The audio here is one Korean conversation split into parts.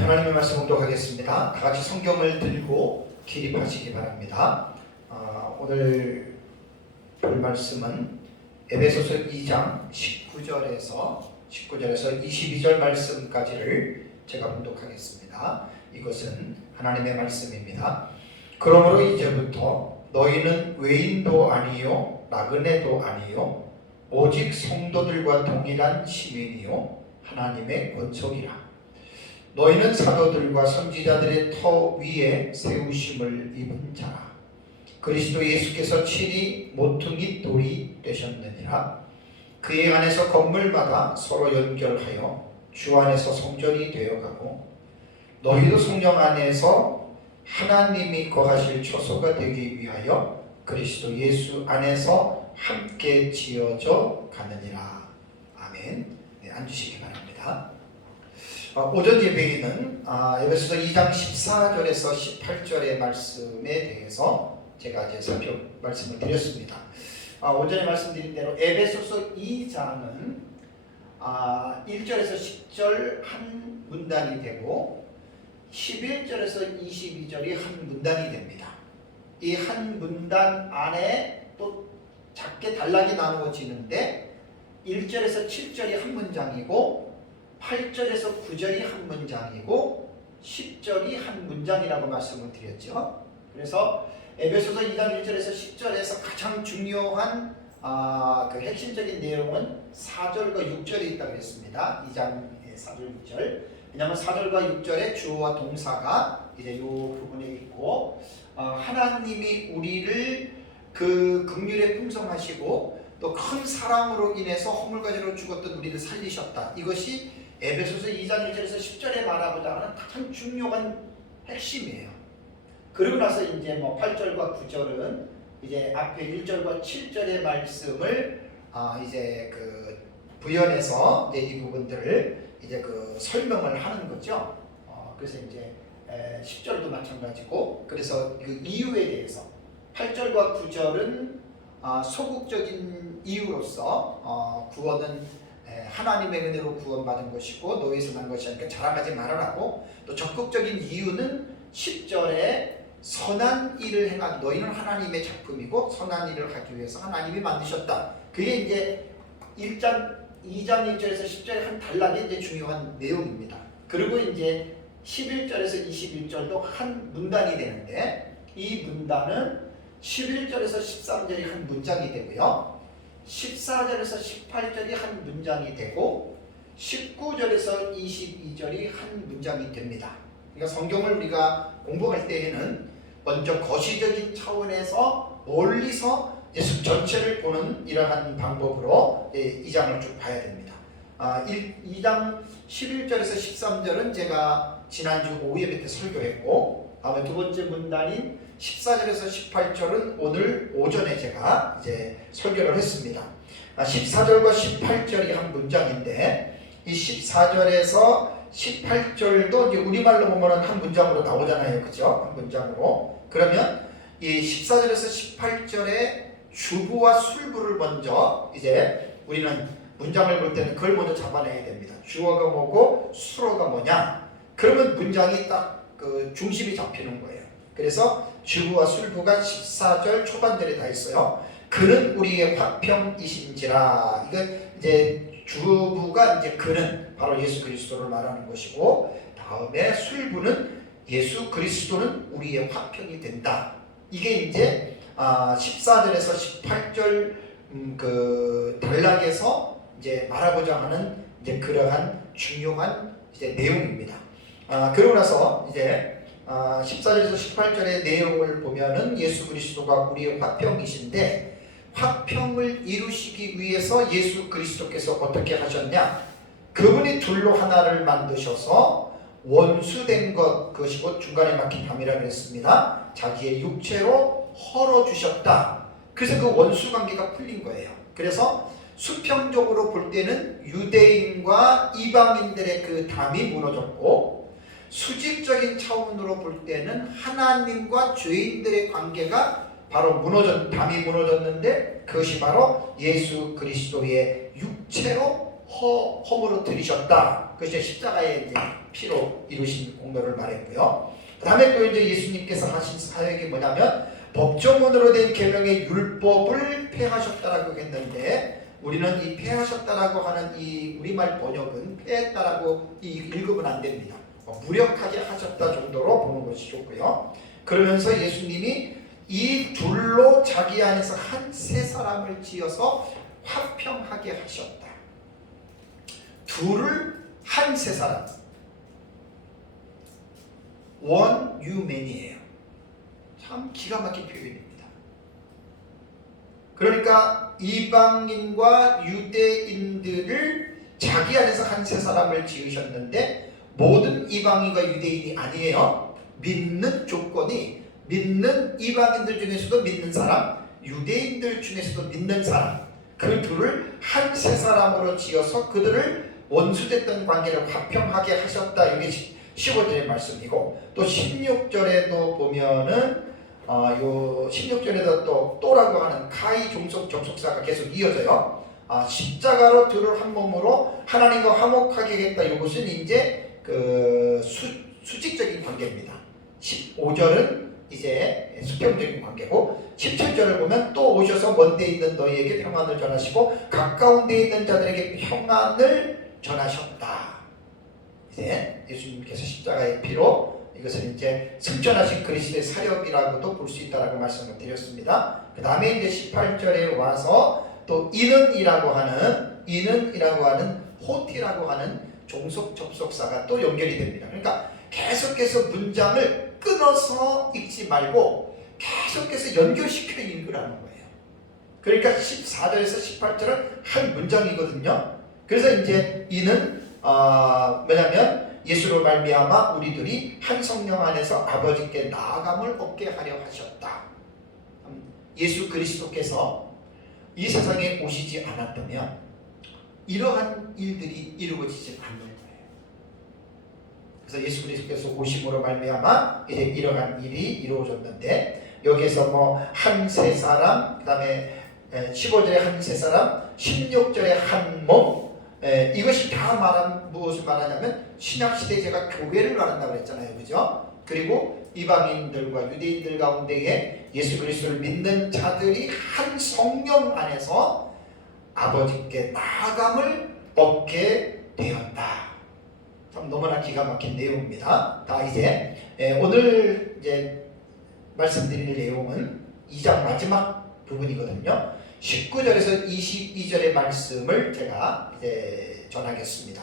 하나님의 말씀 공독하겠습니다. 다 같이 성경을 들고 기립하시기 바랍니다. 오늘 볼 말씀은 에베소서 2장 19절에서 22절 말씀까지를 제가 공독하겠습니다. 이것은 하나님의 말씀입니다. 그러므로 이제부터 너희는 외인도 아니요 나그네도 아니요 오직 성도들과 동일한 시민이요 하나님의 권속이라. 너희는 사도들과 선지자들의 터 위에 세우심을 입은 자라. 그리스도 예수께서 친히 모퉁이 돌이 되셨느니라. 그의 안에서 건물마다 서로 연결하여 주 안에서 성전이 되어가고 너희도 성령 안에서 하나님이 거하실 초소가 되기 위하여 그리스도 예수 안에서 함께 지어져 가느니라. 아멘. 앉으시기 바랍니다. 오전 예배에는 에베소서 2장 14절에서 18절의 말씀에 대해서 제가 이제 말씀을 드렸습니다. 오전에 말씀드린 대로 에베소서 2장은 1절에서 10절 한 문단이 되고 11절에서 22절이 한 문단이 됩니다. 이 한 문단 안에 또 작게 단락이 나누어지는데 1절에서 7절이 한 문장이고 8절에서 9절이 한 문장이고 10절이 한 문장이라고 말씀을 드렸죠. 그래서 에베소서 2장 1절에서 10절에서 가장 중요한 그 핵심적인 내용은 4절과 6절에 있다고 했습니다. 2장 4절 6절. 왜냐하면 4절과 6절에 주어와 동사가 이제 이 부분에 있고 하나님이 우리를 그 긍휼에 풍성하시고 또 큰 사랑으로 인해서 허물가지로 죽었던 우리를 살리셨다. 이것이 에베소서 2장 1절에서 10절에 말하고자 하는 가장 중요한 핵심이에요. 그러고 나서 이제 8절과 9절은 이제 앞에 1절과 7절의 말씀을 이제 그 부연해서 이제 이 부분들을 이제 그 설명을 하는 거죠. 그래서 이제 10절도 마찬가지고, 그래서 그 이유에 대해서 8절과 9절은 소극적인 이유로서 구원은 하나님의 은혜로 구원받은 것이고 너희에서 난 것이 아니니까 자랑하지 말아라고, 또 적극적인 이유는 10절에 선한 일을 행한 너희는 하나님의 작품이고 선한 일을 하기 위해서 하나님이 만드셨다. 그게 이제 2장 1절에서 10절의 한 단락의 이제 중요한 내용입니다. 그리고 이제 11절에서 21절도 한 문단이 되는데 이 문단은 11절에서 13절이 한 문장이 되고요. 14절에서 18절이 한 문장이 되고 19절에서 22절이 한 문장이 됩니다. 그러니까 성경을 우리가 공부할 때에는 먼저 거시적인 차원에서 멀리서 숲 전체를 보는 이러한 방법으로 이 장을 쭉 봐야 됩니다. 2장 11절에서 13절은 제가 지난주 오후 예배 때 설교했고, 다음에 두 번째 문단인 14절에서 18절은 오늘 오전에 제가 이제 설교를 했습니다. 14절과 18절이 한 문장인데 이 14절에서 18절도 이제 우리말로 보면 한 문장으로 나오잖아요. 그죠? 한 문장으로. 그러면 이 14절에서 18절에 주부와 술부를 먼저 이제 우리는 문장을 볼 때는 그걸 먼저 잡아내야 됩니다. 주어가 뭐고 수어가 뭐냐? 그러면 문장이 딱 그 중심이 잡히는 거예요. 그래서 주부와 술부가 14절 초반절에 다 있어요. 그는 우리의 화평이신지라. 이거 이제 주부가 이제 그는 바로 예수 그리스도를 말하는 것이고, 다음에 술부는 예수 그리스도는 우리의 화평이 된다. 이게 이제 14절에서 18절 그 단락에서 이제 말하고자 하는 이제 그러한 중요한 이제 내용입니다. 그러고 나서 이제 14절에서 18절의 내용을 보면은 예수 그리스도가 우리의 화평이신데, 화평을 이루시기 위해서 예수 그리스도께서 어떻게 하셨냐? 그분이 둘로 하나를 만드셔서 원수된 것이고 중간에 막힌 담이라 그랬습니다. 자기의 육체로 헐어주셨다. 그래서 그 원수 관계가 풀린 거예요. 그래서 수평적으로 볼 때는 유대인과 이방인들의 그 담이 무너졌고, 수직적인 차원으로 볼 때는 하나님과 죄인들의 관계가 바로 담이 무너졌는데 그것이 바로 예수 그리스도의 육체로 허물로 들이셨다. 그것이 십자가의 이제 피로 이루신 공로를 말했고요. 그 다음에 또 이제 예수님께서 하신 사역이 뭐냐면 법조문으로 된 계명의 율법을 폐하셨다라고 했는데, 우리는 이 폐하셨다라고 하는 이 우리말 번역은 폐했다라고 읽으면 안 됩니다. 무력하게 하셨다 정도로 보는 것이 좋고요. 그러면서 예수님이 이 둘로 자기 안에서 한 세 사람을 지어서 화평하게 하셨다. 둘을 한 세 사람, one human이에요. 참 기가 막힌 표현입니다. 그러니까 이방인과 유대인들을 자기 안에서 한 세 사람을 지으셨는데, 모든 이방인과 유대인이 아니에요. 믿는 조건이, 믿는 이방인들 중에서도 믿는 사람, 유대인들 중에서도 믿는 사람, 그 둘을 한 세 사람으로 지어서 그들을 원수됐던 관계를 화평하게 하셨다. 이게 15절의 말씀이고, 또 16절에도 보면은 요 16절에도 또라고 하는 카이 종속 접속사가 계속 이어져요. 십자가로 둘을 한 몸으로 하나님과 화목하게 하겠다. 이것은 이제 그 수직적인 관계입니다. 15절은 이제 수평적인 관계고, 17절을 보면 또 오셔서 먼 데 있는 너희에게 평안을 전하시고 가까운 데 있는 자들에게 평안을 전하셨다. 이제 예수님께서 십자가의 피로 이것을 이제 승천하신 그리스도의 사역이라고도 볼 수 있다라고 말씀을 드렸습니다. 그 다음에 이제 18절에 와서 또 이는이라고 하는 호티라고 하는 종속 접속사가 또 연결이 됩니다. 그러니까 계속해서 문장을 끊어서 읽지 말고 계속해서 연결시켜 읽으라는 거예요. 그러니까 14절에서 18절은 한 문장이거든요. 그래서 이제 이는 뭐냐면 예수로 말미암아 우리들이 한 성령 안에서 아버지께 나아감을 얻게 하려 하셨다. 예수 그리스도께서 이 세상에 오시지 않았다면 이러한 일들이 이루어지지 않는 거예요. 그래서 예수 그리스도께서 오심으로 말미암아 이제 이러한 일이 이루어졌는데, 여기에서 뭐 한 세 사람, 그 다음에 15절에 한 세 사람, 16절에 한 몸, 이것이 다 무엇을 말하냐면 신약시대에 제가 교회를 말한다고 했잖아요. 그죠? 그리고 이방인들과 유대인들 가운데에 예수 그리스도를 믿는 자들이 한 성령 안에서 아버지께 나아감을 얻게 되었다. 참 너무나 기가 막힌 내용입니다. 다 이제 오늘 이제 말씀드릴 내용은 2장 마지막 부분이거든요. 19절에서 22절의 말씀을 제가 이제 전하겠습니다.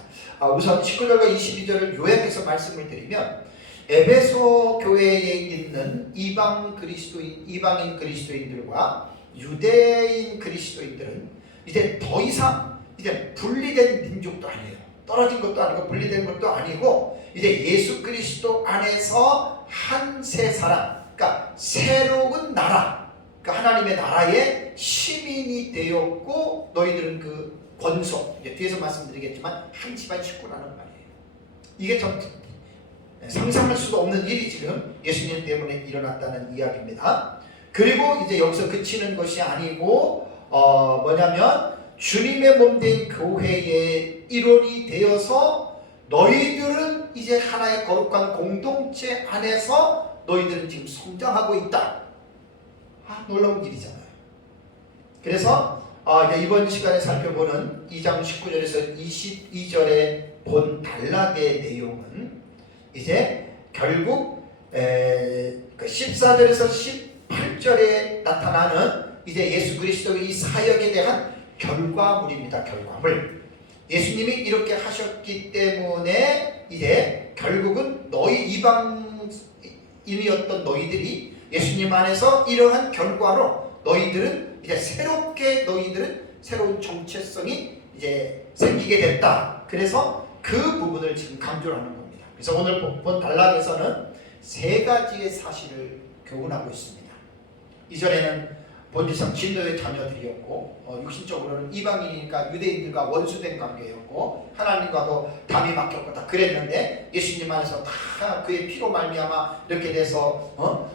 우선 19절과 22절을 요약해서 말씀을 드리면, 에베소 교회에 있는 이방인 그리스도인들과 유대인 그리스도인들은 이제 더 이상 이제 분리된 민족도 아니에요. 떨어진 것도 아니고 분리된 것도 아니고, 이제 예수 그리스도 안에서 한 세 사람, 그러니까 새로운 나라, 그러니까 하나님의 나라의 시민이 되었고, 너희들은 그 권속, 이제 뒤에서 말씀드리겠지만 한 집안 식구라는 말이에요. 이게 참 상상할 수도 없는 일이 지금 예수님 때문에 일어났다는 이야기입니다. 그리고 이제 여기서 그치는 것이 아니고 뭐냐면 주님의 몸된 교회의 일원이 되어서 너희들은 이제 하나의 거룩한 공동체 안에서 너희들은 지금 성장하고 있다. 놀라운 일이잖아요. 그래서 이번 시간에 살펴보는 2장 19절에서 22절의 본 단락의 내용은 이제 결국 14절에서 18절에 나타나는 이제 예수 그리스도의 이 사역에 대한 결과물입니다. 결과물. 예수님이 이렇게 하셨기 때문에 이제 결국은 너희 이방인이었던 너희들이 예수님 안에서 이러한 결과로 너희들은 이제 새로운 정체성이 이제 생기게 됐다. 그래서 그 부분을 지금 강조를 하는 겁니다. 그래서 오늘 본 단락에서는 세 가지의 사실을 교훈하고 있습니다. 이전에는 본질상 진노의 자녀들이었고, 육신적으로는 이방인이니까 유대인들과 원수된 관계였고, 하나님과도 담이 막혔고 다 그랬는데, 예수님 안에서 다 그의 피로 말미암아 이렇게 돼서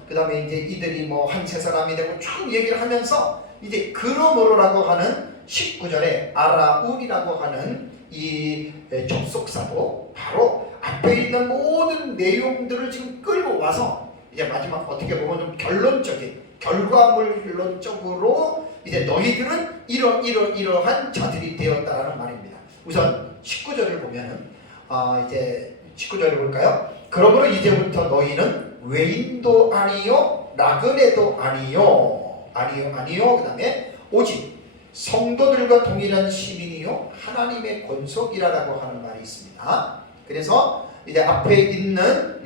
그 다음에 이제 이들이 뭐 한 세 사람이 되고 쭉 얘기를 하면서 이제 그러므로라고 하는 19절에 아라울이라고 하는 이 접속사도 바로 앞에 있는 모든 내용들을 지금 끌고 와서 이제 마지막 어떻게 보면 좀 결론적인 결과물론적으로 이제 너희들은 이러한 자들이 되었다라는 말입니다. 우선 19절을 보면은 이제 19절을 볼까요? 그러므로 이제부터 너희는 외인도 아니요 나그네도 아니요 그 다음에 오직 성도들과 동일한 시민이요 하나님의 권속이라고 하는 말이 있습니다. 그래서 이제 앞에 있는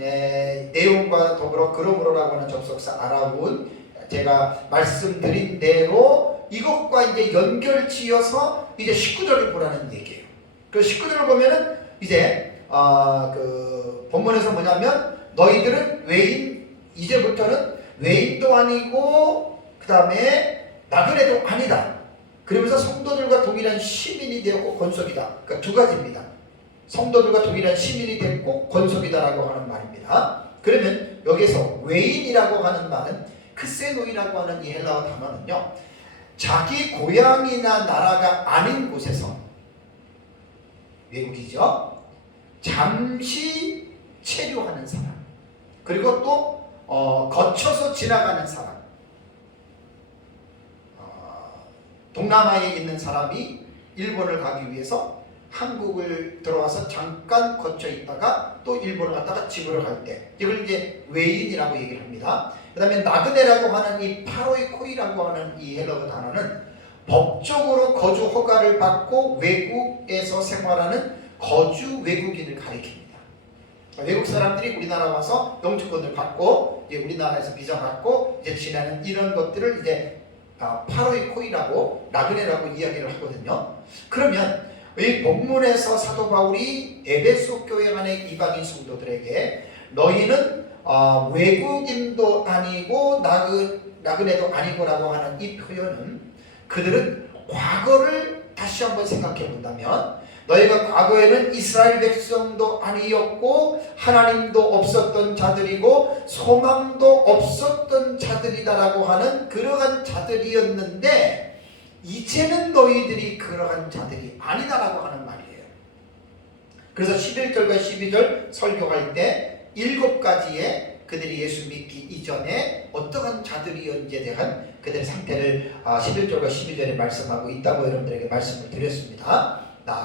내용과 더불어 그러므로라고 하는 접속사 알아본 제가 말씀드린 대로 이것과 이제 연결지어서 이제 19절을 보라는 얘기예요. 그 19절을 보면은 이제 그 본문에서 뭐냐면 너희들은 이제부터는 외인도 아니고 그 다음에 나그네도 아니다. 그러면서 성도들과 동일한 시민이 되었고 권속이다. 그러니까 두 가지입니다. 성도들과 동일한 시민이 됐고 권속이다라고 하는 말입니다. 그러면 여기서 외인이라고 하는 말은 크세노이라고 하는 이 헬라어 단어는요, 자기 고향이나 나라가 아닌 곳에서 외국이죠. 잠시 체류하는 사람, 그리고 또 거쳐서 지나가는 사람. 동남아에 있는 사람이 일본을 가기 위해서 한국을 들어와서 잠깐 거쳐 있다가 또 일본을 갔다가 집으로 갈 때 이걸 이제 외인이라고 얘기를 합니다. 그 다음에 나그네라고 하는 이 파로이코이라고 하는 이 헬라어 단어는 법적으로 거주 허가를 받고 외국에서 생활하는 거주 외국인을 가리킵니다. 외국 사람들이 우리나라 와서 영주권을 받고 이제 우리나라에서 비자 받고 이제 지내는 이런 것들을 이제 파로이코이라고 나그네라고 이야기를 하거든요. 그러면 이 본문에서 사도 바울이 에베소 교회 안의 이방인 성도들에게 너희는 외국인도 아니고 나그네도 아니고라고 하는 이 표현은 그들은 과거를 다시 한번 생각해 본다면 너희가 과거에는 이스라엘 백성도 아니었고 하나님도 없었던 자들이고 소망도 없었던 자들이다라고 하는 그러한 자들이었는데 이제는 너희들이 그러한 자들이 아니다라고 하는 말이에요. 그래서 11절과 12절 설교할 때 7가지의 그들이 예수 믿기 이전에 어떠한 자들이었는지에 대한 그들의 상태를 11절과 12절에 말씀하고 있다고 여러분들에게 말씀을 드렸습니다.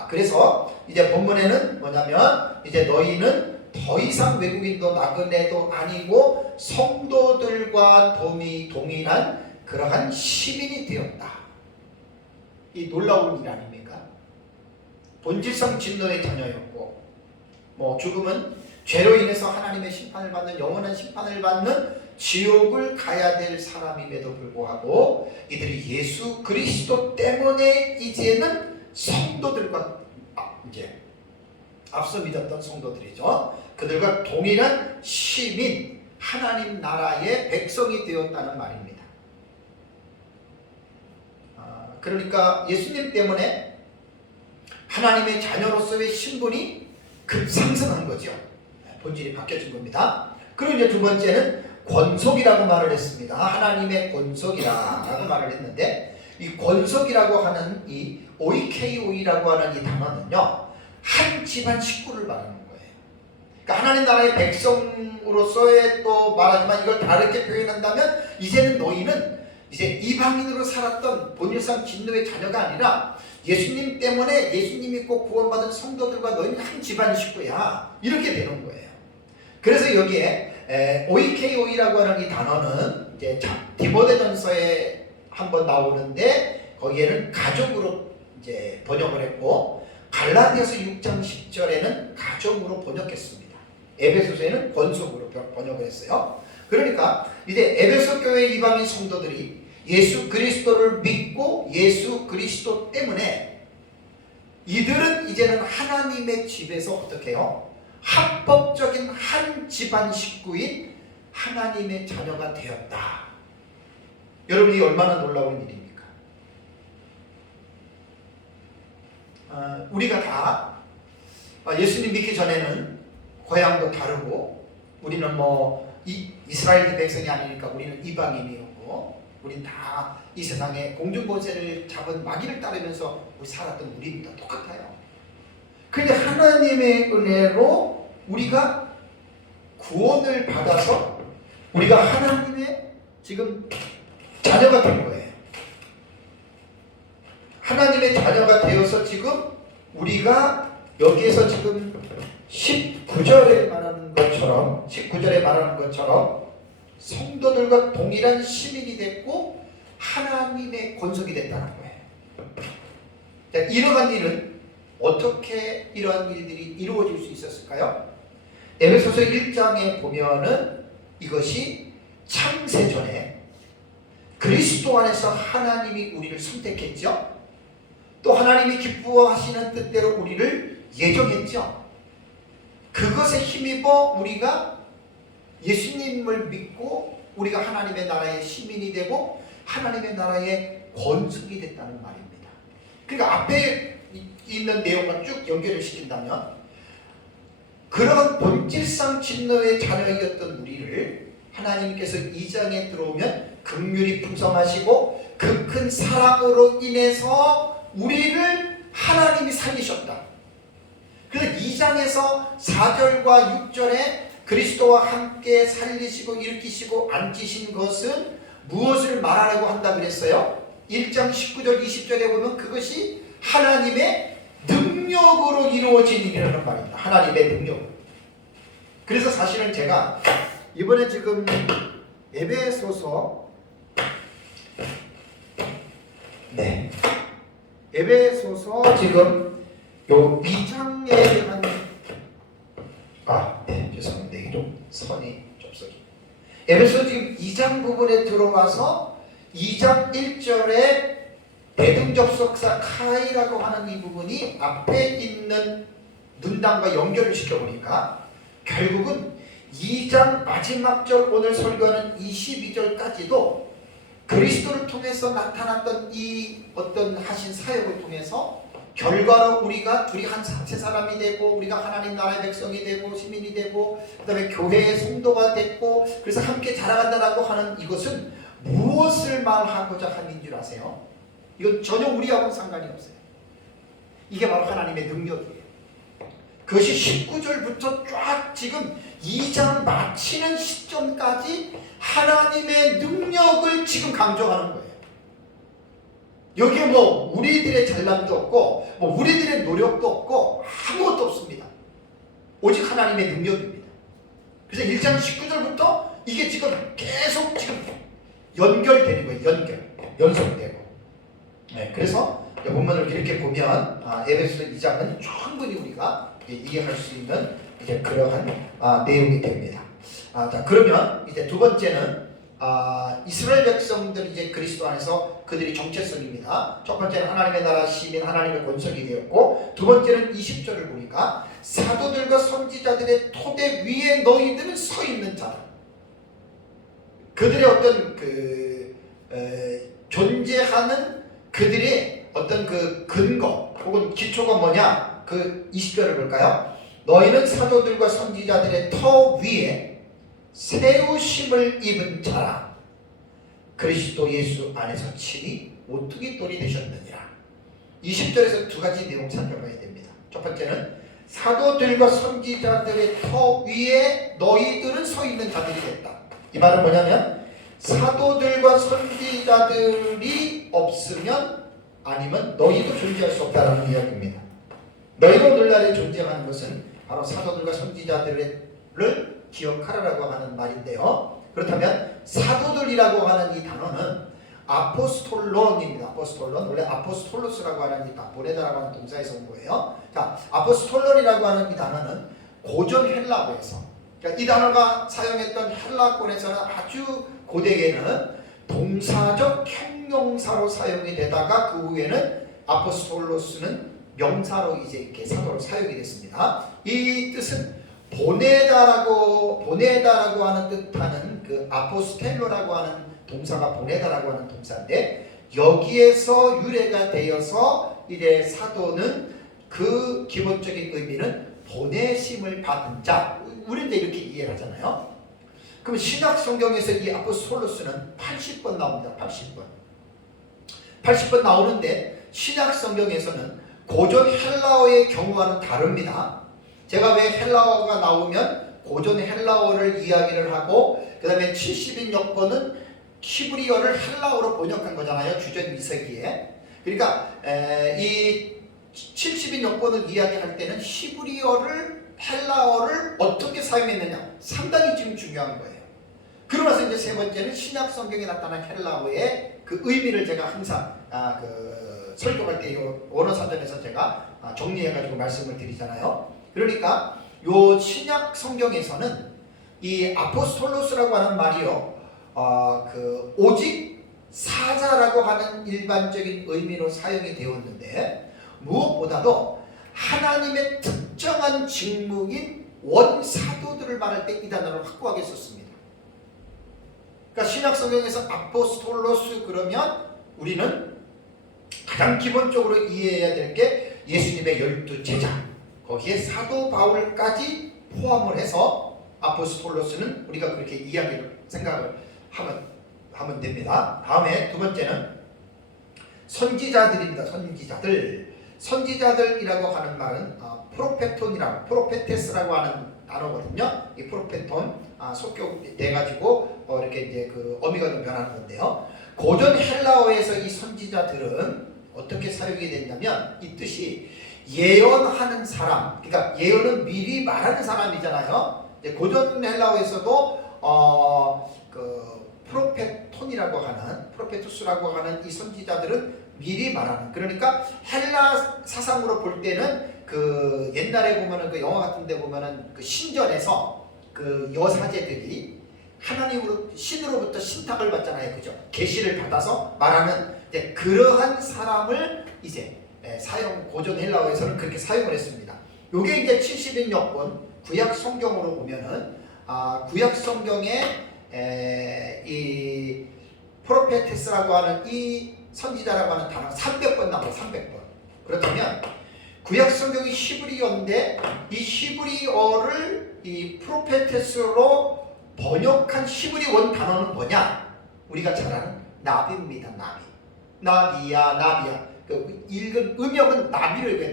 그래서 이제 본문에는 뭐냐면 이제 너희는 더 이상 외국인도 나그네도 아니고 성도들과 동일한 그러한 시민이 되었다. 이 놀라운 일 아닙니까? 본질상 진노의 자녀였고 죽음은 죄로 인해서 하나님의 심판을 받는 영원한 심판을 받는 지옥을 가야 될 사람임에도 불구하고 이들이 예수 그리스도 때문에 이제는 성도들과 이제 앞서 믿었던 성도들이죠. 그들과 동일한 시민, 하나님 나라의 백성이 되었다는 말입니다. 그러니까 예수님 때문에 하나님의 자녀로서의 신분이 급상승한 거죠. 본질이 바뀌어진 겁니다. 그리고 이제 두 번째는 권속이라고 말을 했습니다. 하나님의 권속이라고 말을 했는데 이 권속이라고 하는 이 오이케이오이라고 하는 이 단어는요, 한 집안 식구를 말하는 거예요. 그러니까 하나님 나라의 백성으로서의 또 말하지만 이걸 다르게 표현한다면 이제는 너희는 이제 이방인으로 살았던 본질상 진노의 자녀가 아니라 예수님 때문에 예수님 믿고 구원받은 성도들과 너희는 한 집안 식구야. 이렇게 되는 거예요. 그래서 여기에 오이케이오이라고 하는 이 단어는 이제 디모데전서에 한번 나오는데 거기에는 가족으로 이제 번역을 했고 갈라디아서 6장 10절에는 가족으로 번역했습니다. 에베소서에는 권속으로 번역을 했어요. 그러니까 이제 에베소 교회 이방인 성도들이 예수 그리스도를 믿고 예수 그리스도 때문에 이들은 이제는 하나님의 집에서 어떻게 해요? 합법적인 한 집안 식구인 하나님의 자녀가 되었다. 여러분이 얼마나 놀라운 일입니까? 우리가 다 예수님 믿기 전에는 고향도 다르고 우리는 이스라엘 백성이 아니니까 우리는 이방인이었고 우린 다 이 세상에 공중권세를 잡은 마귀를 따르면서 살았던 우리입니다. 똑같아요. 근데 하나님의 은혜로 우리가 구원을 받아서 우리가 하나님의 지금 자녀가 된 거예요. 하나님의 자녀가 되어서 지금 우리가 여기에서 지금 19절에 말하는 것처럼 성도들과 동일한 시민이 됐고 하나님의 권속이 됐다는 거예요. 이러한 일은 어떻게 이러한 일들이 이루어질 수 있었을까요? 에베소서 1장에 보면은 이것이 창세전에 그리스도 안에서 하나님이 우리를 선택했죠. 또 하나님이 기뻐하시는 뜻대로 우리를 예정했죠. 그것에 힘입어 우리가 예수님을 믿고 우리가 하나님의 나라의 시민이 되고 하나님의 나라의 권속이 됐다는 말입니다. 그러니까 앞에 있는 내용과 쭉 연결을 시킨다면 그런 본질상 진노의 자녀이었던 우리를 하나님께서 이 장에 들어오면 긍휼이 풍성하시고 그 큰 사랑으로 인해서 우리를 하나님이 살리셨다. 그래서 2장에서 4절과 6절에 그리스도와 함께 살리시고 일으키시고 앉히신 것은 무엇을 말하려고 한다 그랬어요? 1장 19절 20절에 보면 그것이 하나님의 능력으로 이루어진 일이라는 말입니다. 하나님의 능력. 그래서 사실은 제가 이번에 지금 에베소서 지금 요 2장에 대한 죄송합니다. 이게 좀 선이 접속이. 에베소 지금 2장 부분에 들어와서 2장 1절에 대등접속사 카이라고 하는 이 부분이 앞에 있는 문단과 연결을 시켜보니까 결국은 2장 마지막 절 오늘 설교하는 22절까지도 그리스도를 통해서 나타났던 이 어떤 하신 사역을 통해서 결과로 우리가 둘이 세 사람이 되고 우리가 하나님 나라의 백성이 되고 시민이 되고 그 다음에 교회의 성도가 됐고 그래서 함께 자라간다라고 하는 이것은 무엇을 말하고자 하는 줄 아세요? 이건 전혀 우리하고는 상관이 없어요. 이게 바로 하나님의 능력이에요. 그것이 19절부터 쫙 지금 2장 마치는 시점까지 하나님의 능력을 지금 강조하는 거예요. 여기에 뭐 우리들의 잘남도 없고 뭐 우리들의 노력도 없고 아무것도 없습니다. 오직 하나님의 능력입니다. 그래서 1장 19절부터 이게 지금 계속 지금 연결되는 거예요. 연속되고. 그래서 본문을 이렇게 보면 에베소서 2장은 충분히 우리가 이해할 수 있는 이제 그러한 내용이 됩니다. 자, 그러면 이제 두 번째는 이스라엘 백성들이 이제 그리스도 안에서 그들이 정체성입니다. 첫 번째는 하나님의 나라 시민, 하나님의 권속이 되었고, 두 번째는 20절을 보니까 사도들과 선지자들의 토대 위에 너희들은 서 있는 자다. 그들의 어떤 존재하는 그들의 어떤 그 근거 혹은 기초가 뭐냐? 그 20절을 볼까요? 너희는 사도들과 선지자들의 터 위에 세우심을 입은 자라. 그리스도 예수 안에서 친히 오뚜기 돌이 되셨느니라. 20절에서 두 가지 내용 살펴봐야 됩니다. 첫 번째는 사도들과 선지자들의 터 위에 너희들은 서 있는 자들이 됐다. 이 말은 뭐냐면 사도들과 선지자들이 없으면 아니면 너희도 존재할 수 없다라는 이야기입니다. 너희가 오늘날에 존재하는 것은 바로 사도들과 선지자들을 기억하라라고 하는 말인데요. 그렇다면 사도들이라고 하는 이 단어는 아포스톨론입니다. 아포스톨론, 원래 아포스톨로스라고 하는 이 보내다라고 하는 동사에서 온 거예요. 자, 아포스톨론이라고 하는 이 단어는 고전 헬라어에서, 그러니까 이 단어가 사용했던 헬라권에서는 아주 고대에는 동사적 형용사로 사용이 되다가 그 후에는 아포스톨로스는 명사로 이제 이렇게 사도로 사용이 됐습니다. 이 뜻은 보내다라고 하는 뜻하는 그 아포스텔로라고 하는 동사가 보내다라고 하는 동사인데, 여기에서 유래가 되어서 이제 사도는 그 기본적인 의미는 보내심을 받은 자. 우리는 이렇게 이해를 하잖아요. 그럼 신약 성경에서 이 아포스톨로스는 80번 나옵니다. 80번 나오는데 신약 성경에서는 고전 헬라어의 경우와는 다릅니다. 제가 왜 헬라어가 나오면 고전 헬라어를 이야기를 하고 그 다음에 70인 여권은 히브리어를 헬라어로 번역한 거잖아요. 주전 미서기에. 그러니까 이 70인 여권을 이야기할 때는 히브리어를 헬라어를 어떻게 사용했느냐 상당히 지금 중요한 거예요. 그러면서 이제 세 번째는 신약 성경에 나타난 헬라어의 그 의미를 제가 항상 설교할 때 원어 사전에서 제가 정리해가지고 말씀을 드리잖아요. 그러니까 요 신약 성경에서는 이 아포스톨로스라고 하는 말이요, 오직 사자라고 하는 일반적인 의미로 사용이 되었는데 무엇보다도 하나님의 특정한 직무인 원사도들을 말할 때 이 단어를 확고하게 썼습니다. 그러니까 신약 성경에서 아포스톨로스 그러면 우리는 가장 기본적으로 이해해야 될 게 예수님의 12제자, 거기에 사도 바울까지 포함을 해서 아포스톨로스는 우리가 그렇게 생각을 하면 됩니다. 다음에 두 번째는 선지자들입니다. 선지자들이라고 하는 말은 프로페테스라고 하는 단어거든요. 이 프로페톤 속격돼가지고 이렇게 이제 그 어미가 좀 변하는 건데요. 고전 헬라어에서 이 선지자들은 어떻게 사용이 됐냐면 이 뜻이 예언하는 사람, 그러니까 예언은 미리 말하는 사람이잖아요. 고전 헬라어에서도 그 프로페톤이라고 하는 프로페투스라고 하는 이 선지자들은 미리 말하는, 그러니까 헬라 사상으로 볼 때는 그 옛날에 보면은 그 영화 같은 데 보면은 그 신전에서 그 여사제들이 신으로부터 신탁을 받잖아요. 그죠? 계시를 받아서 말하는 이제 그러한 사람을 이제 고전 헬라어에서는 그렇게 사용을 했습니다. 요게 이제 70인 여권 구약 성경으로 보면은 구약 성경에 이 프로페테스라고 하는 이 선지자라고 하는 단어가 300번 나와요. 300번. 그렇다면 구약 성경이 히브리어인데 이 히브리어를 이 프로페테스로 번역한 히브리 원 단어는 뭐냐? 우리가 잘 아는 나비입니다. 나비야. 그 읽은 음역은 나비를 읽어요.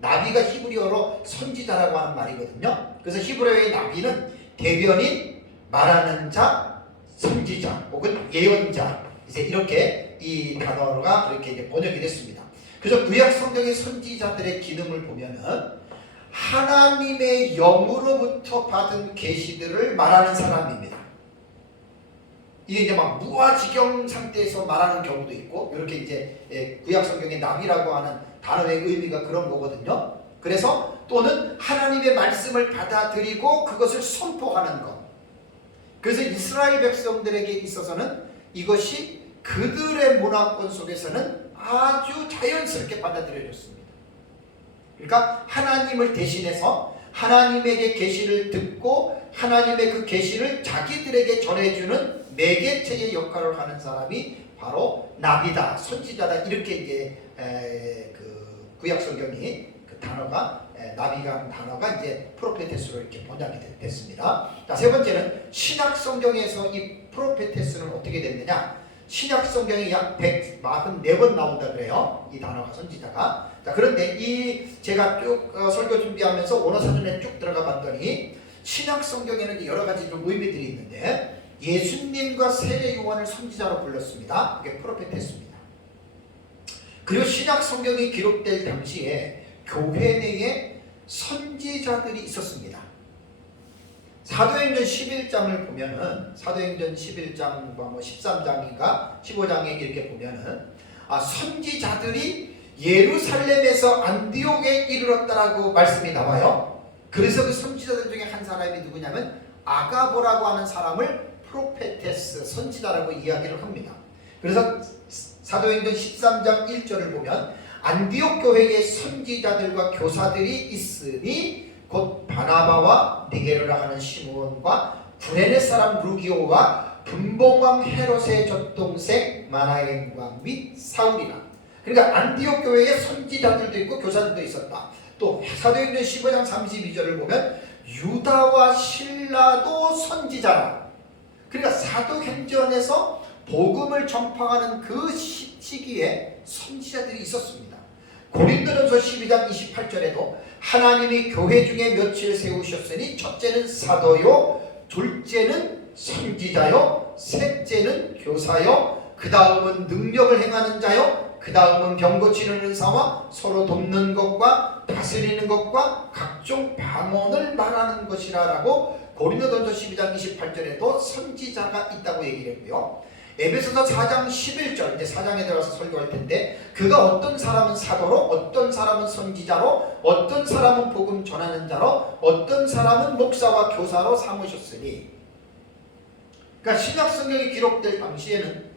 나비가 히브리어로 선지자라고 하는 말이거든요. 그래서 히브리어의 나비는 대변인, 말하는 자, 선지자 혹은 예언자, 이제 이렇게 이 단어가 그렇게 이제 번역이 됐습니다. 그래서 구약 성경의 선지자들의 기능을 보면은 하나님의 영으로부터 받은 계시들을 말하는 사람입니다. 이게 이제 막 무아지경 상태에서 말하는 경우도 있고, 이렇게 이제 구약 성경의 나비라고 하는 단어의 의미가 그런 거거든요. 그래서 또는 하나님의 말씀을 받아들이고 그것을 선포하는 것. 그래서 이스라엘 백성들에게 있어서는 이것이 그들의 문화권 속에서는 아주 자연스럽게 받아들여졌습니다. 그러니까 하나님을 대신해서 하나님에게 계시를 듣고 하나님의 그 계시를 자기들에게 전해주는 매개체의 역할을 하는 사람이 바로 나비다, 선지자다, 이렇게 이제 그 구약 성경이 그 단어가 나비가 단어가 이제 프로페테스로 이렇게 번역이 됐습니다. 자, 세 번째는 신약 성경에서 이 프로페테스는 어떻게 됐느냐? 신약 성경이 약 144번 나온다 그래요. 이 단어가 선지자가. 자, 그런데 제가 쭉 설교 준비하면서 원어 사전에 쭉 들어가 봤더니 신약 성경에는 여러 가지 좀 의미들이 있는데 예수님과 세례 요한을 선지자로 불렀습니다. 그게 프로페테스입니다. 그리고 신약 성경이 기록될 당시에 교회 내에 선지자들이 있었습니다. 사도행전 11장을 보면은 사도행전 11장 13장인가 15장에 이렇게 보면은 선지자들이 예루살렘에서 안디옥에 이르렀다라고 말씀이 나와요. 그래서 그 선지자들 중에 한 사람이 누구냐면 아가보라고 하는 사람을 프로페테스, 선지자라고 이야기를 합니다. 그래서 사도행전 13장 1절을 보면 안디옥 교회에 선지자들과 교사들이 있으니 곧 바나바와 니게르라 하는 시므온과 구레네 사람 루기오와 분봉왕 헤롯의 젖동생 마나엔과 및 사울이라. 그러니까 안디옥 교회에 선지자들도 있고 교사들도 있었다. 또 사도행전 15장 32절을 보면 유다와 실라도 선지자라. 그러니까 사도행전에서 복음을 전파하는 그 시기에 선지자들이 있었습니다. 고린도전서 12장 28절에도 하나님이 교회 중에 몇을 세우셨으니 첫째는 사도요, 둘째는 선지자요, 셋째는 교사요, 그 다음은 능력을 행하는 자요, 그 다음은 병 고치는 은사와 서로 돕는 것과 다스리는 것과 각종 방언을 말하는 것이라 라고 고린도전서 12장 28절에도 선지자가 있다고 얘기를 했고요. 에베소서 4장 11절, 이제 4장에 들어가서 설교할 텐데, 그가 어떤 사람은 사도로, 어떤 사람은 선지자로, 어떤 사람은 복음 전하는 자로, 어떤 사람은 목사와 교사로 삼으셨으니, 그러니까 신약 성경이 기록될 당시에는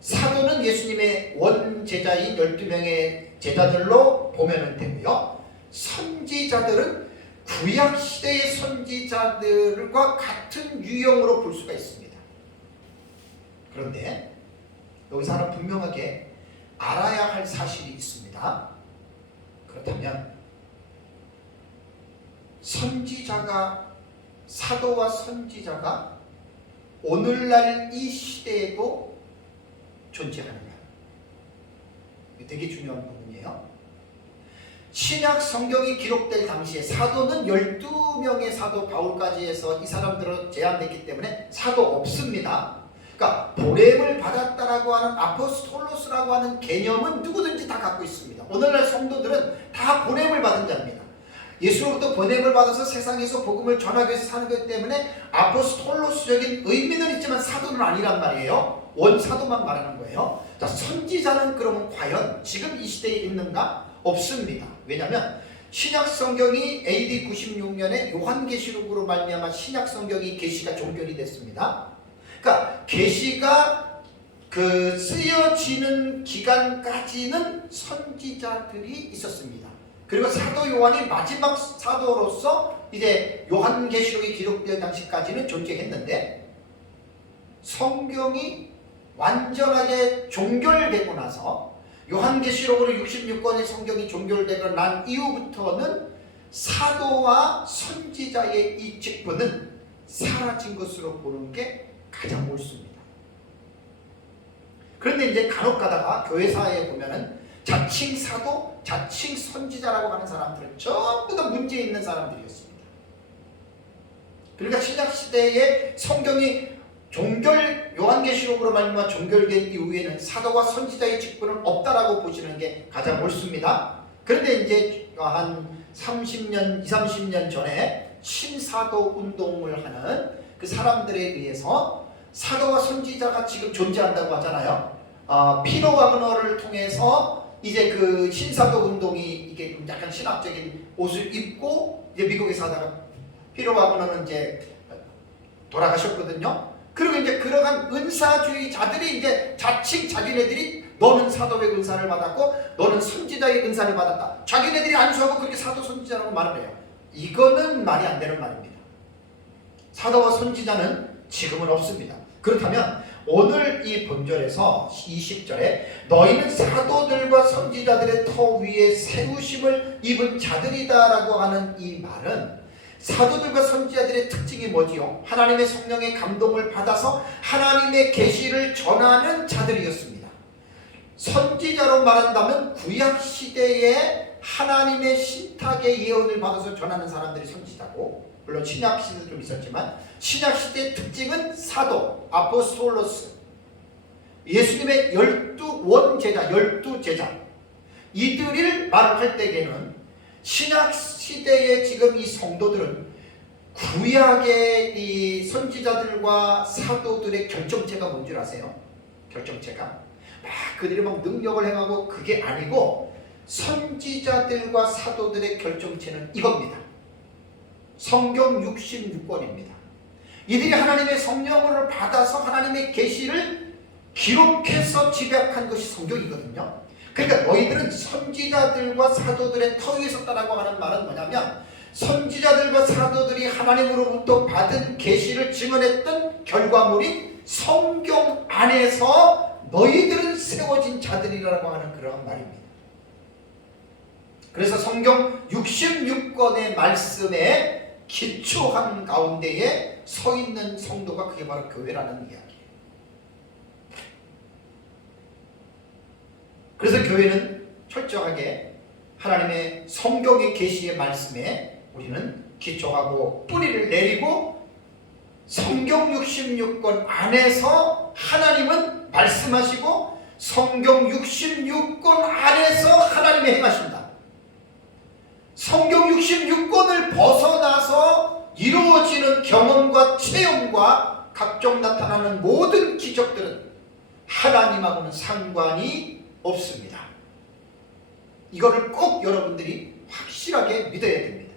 사도는 예수님의 원제자인 12명의 제자들로 보면 되고요. 선지자들은 구약시대의 선지자들과 같은 유형으로 볼 수가 있습니다. 그런데 여기서 하나 분명하게 알아야 할 사실이 있습니다. 그렇다면 사도와 선지자가 오늘날 이 시대에도 존재하느냐, 이게 되게 중요한 부분이에요. 신약 성경이 기록될 당시에 사도는 12명의 사도 바울까지 해서 이 사람들은 제한됐기 때문에 사도 없습니다. 그러니까 보냄을 받았다라고 하는 아포스톨로스라고 하는 개념은 누구든지 다 갖고 있습니다. 오늘날 성도들은 다 보냄을 받은 자입니다. 예수로부터 보냄을 받아서 세상에서 복음을 전하기 위해서 사는 것 때문에 아포스톨로스적인 의미는 있지만 사도는 아니란 말이에요. 원사도만 말하는 거예요. 자, 선지자는 그러면 과연 지금 이 시대에 있는가? 없습니다. 왜냐하면 신약 성경이 AD 96년에 요한계시록으로 말미암아 신약 성경이 계시가 종결이 됐습니다. 그러니까 계시가 쓰여지는 기간까지는 선지자들이 있었습니다. 그리고 사도 요한이 마지막 사도로서 이제 요한계시록이 기록될 당시까지는 존재했는데, 성경이 완전하게 종결되고 나서 요한계시록으로 66권의 성경이 종결되고 난 이후부터는 사도와 선지자의 이 직분은 사라진 것으로 보는 게 가장 옳습니다. 그런데 이제 간혹 가다가 교회사에 보면은 자칭 사도, 자칭 선지자라고 하는 사람들은 전부 다 문제 있는 사람들이었습니다. 그러니까 신약시대에 성경이 요한계시록으로 말미암아 종결된 이후에는 사도와 선지자의 직분은 없다라고 보시는 게 가장 옳습니다. 그런데 이제 한 30년, 30년 전에 신사도 운동을 하는 그 사람들에 의해서 사도와 선지자가 지금 존재한다고 하잖아요. 피로 와그너를 통해서 이제 그 신사도 운동이 이게 약간 신학적인 옷을 입고 이제 미국에 사다가 피로 와그너는 이제 돌아가셨거든요. 그리고 이제 그러한 은사주의자들이 이제 자칭 자기네들이 너는 사도의 은사를 받았고 너는 선지자의 은사를 받았다. 자기네들이 안수하고 그렇게 사도 선지자라고 말을 해요. 이거는 말이 안 되는 말입니다. 사도와 선지자는 지금은 없습니다. 그렇다면 오늘 이 본절에서 20절에 너희는 사도들과 선지자들의 터 위에 세우심을 입은 자들이다 라고 하는 이 말은 사도들과 선지자들의 특징이 뭐지요? 하나님의 성령의 감동을 받아서 하나님의 계시를 전하는 자들이었습니다. 선지자로 말한다면 구약시대에 하나님의 신탁의 예언을 받아서 전하는 사람들이 선지자고, 물론 신약시대도 좀 있었지만 신약시대의 특징은 사도, 아포스톨로스, 예수님의 12원제자, 12제자, 이들을 말할 때에는 신약시대의 지금 이 성도들은 구약의 이 선지자들과 사도들의 결정체가 뭔 줄 아세요? 결정체가 막 그들이 막 능력을 행하고 그게 아니고, 선지자들과 사도들의 결정체는 이겁니다. 성경 66권입니다. 이들이 하나님의 성령을 받아서 하나님의 계시를 기록해서 집약한 것이 성경이거든요. 그러니까 너희들은 선지자들과 사도들의 터 위에 섰다라고 하는 말은 뭐냐면, 선지자들과 사도들이 하나님으로부터 받은 계시를 증언했던 결과물인 성경 안에서 너희들은 세워진 자들이라고 하는 그런 말입니다. 그래서 성경 66권의 말씀에 기초한 가운데에 서 있는 성도가 그게 바로 교회라는 이야기예요. 그래서 교회는 철저하게 하나님의 성경의 계시의 말씀에 우리는 기초하고 뿌리를 내리고 성경 66권 안에서 하나님은 말씀하시고 성경 66권 안에서 하나님이 행하신다. 성경 66권을 벗어나서 이루어지는 경험과 체험과 각종 나타나는 모든 기적들은 하나님하고는 상관이 없습니다. 이거를 꼭 여러분들이 확실하게 믿어야 됩니다.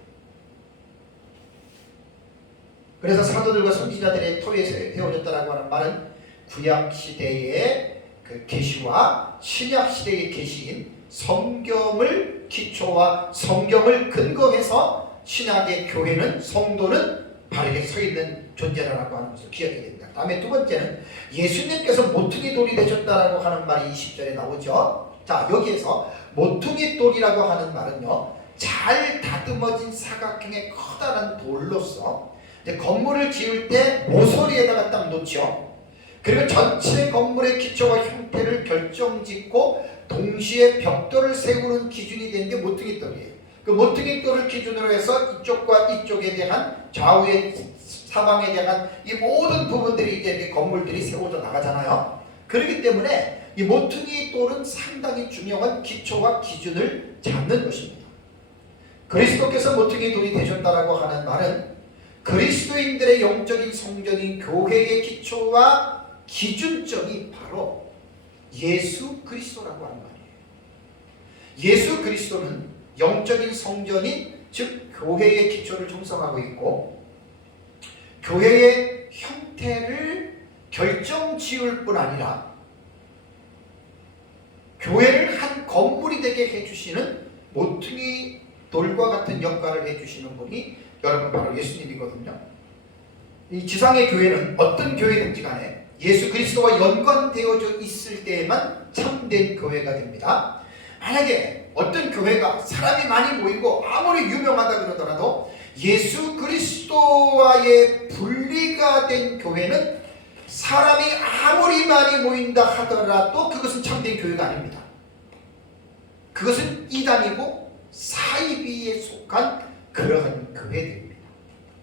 그래서 사도들과 선지자들의 토에서 세워졌다라고 하는 말은 구약 시대의 그 계시와 신약 시대의 계시인 성경을 기초와 성경을 근거해서 신약의 교회는 성도는 바르게 서 있는 존재라고 하는 것을 기억해야 됩니다. 다음에 두 번째는 예수님께서 모퉁이 돌이 되셨다라고 하는 말이 20절에 나오죠. 자, 여기에서 모퉁이 돌이라고 하는 말은요, 잘 다듬어진 사각형의 커다란 돌로서 이제 건물을 지을 때 모서리에다가 딱 놓죠. 그리고 전체 건물의 기초와 형태를 결정짓고 동시에 벽돌을 세우는 기준이 되는 게 모퉁이 돌이에요. 그 모퉁이 돌을 기준으로 해서 이쪽과 이쪽에 대한 좌우의 사방에 대한 이 모든 부분들이 이제 건물들이 세워져 나가잖아요. 그렇기 때문에 이 모퉁이 돌은 상당히 중요한 기초와 기준을 잡는 것입니다. 그리스도께서 모퉁이 돌이 되셨다라고 하는 말은 그리스도인들의 영적인 성전인 교회의 기초와 기준점이 바로 예수 그리스도라고 하는 말이에요. 예수 그리스도는 영적인 성전인 즉 교회의 기초를 형성하고 있고 교회의 형태를 결정지을 뿐 아니라 교회를 한 건물이 되게 해주시는 모퉁이 돌과 같은 역할을 해주시는 분이 여러분 바로 예수님이거든요. 이 지상의 교회는 어떤 교회든지 간에 예수 그리스도와 연관되어져 있을 때에만 참된 교회가 됩니다. 만약에 어떤 교회가 사람이 많이 모이고 아무리 유명하다 그러더라도 예수 그리스도와의 분리가 된 교회는 사람이 아무리 많이 모인다 하더라도 그것은 참된 교회가 아닙니다. 그것은 이단이고 사이비에 속한 그러한 교회들입니다.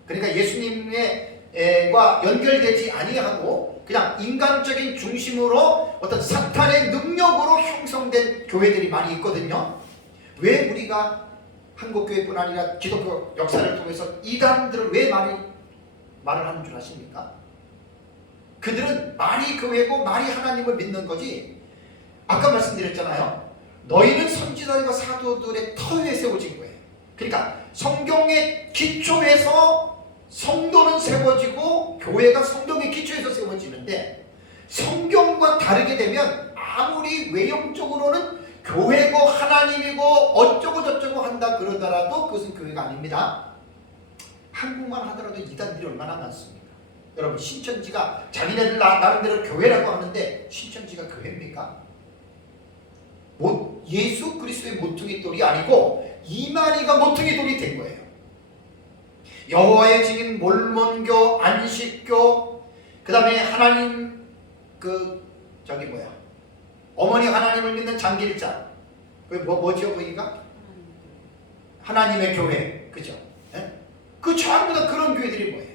그러니까 예수님과 연결되지 아니하고 그냥 인간적인 중심으로 어떤 사탄의 능력으로 형성된 교회들이 많이 있거든요. 왜 우리가 한국교회뿐 아니라 기독교 역사를 통해서 이단들을 왜 말을 하는 줄 아십니까? 그들은 말이 교회고 말이 하나님을 믿는 거지. 아까 말씀드렸잖아요. 너희는 선지자들과 사도들의 터위에 세워진 거예요. 그러니까 성경의 기초에서 성도는 세워지고 교회가 성경의 기초에서 세워지는데 성경과 다르게 되면 아무리 외형적으로는 교회고 하나님이고 어쩌고 저쩌고 한다 그러더라도 그것은 교회가 아닙니다. 한국만 하더라도 이단들이 얼마나 많습니까? 여러분 신천지가 자기네들 나름대로 교회라고 하는데 신천지가 교회입니까? 예수 그리스도의 모퉁이 돌이 아니고 이만희가 모퉁이 돌이 된 거예요. 여호와의 증인 몰몬교, 안식교, 그 다음에 하나님 어머니 하나님을 믿는 장길자, 뭐지요 거기가? 하나님의 교회, 그죠? 예? 그 전부 다 그런 교회들이 뭐예요?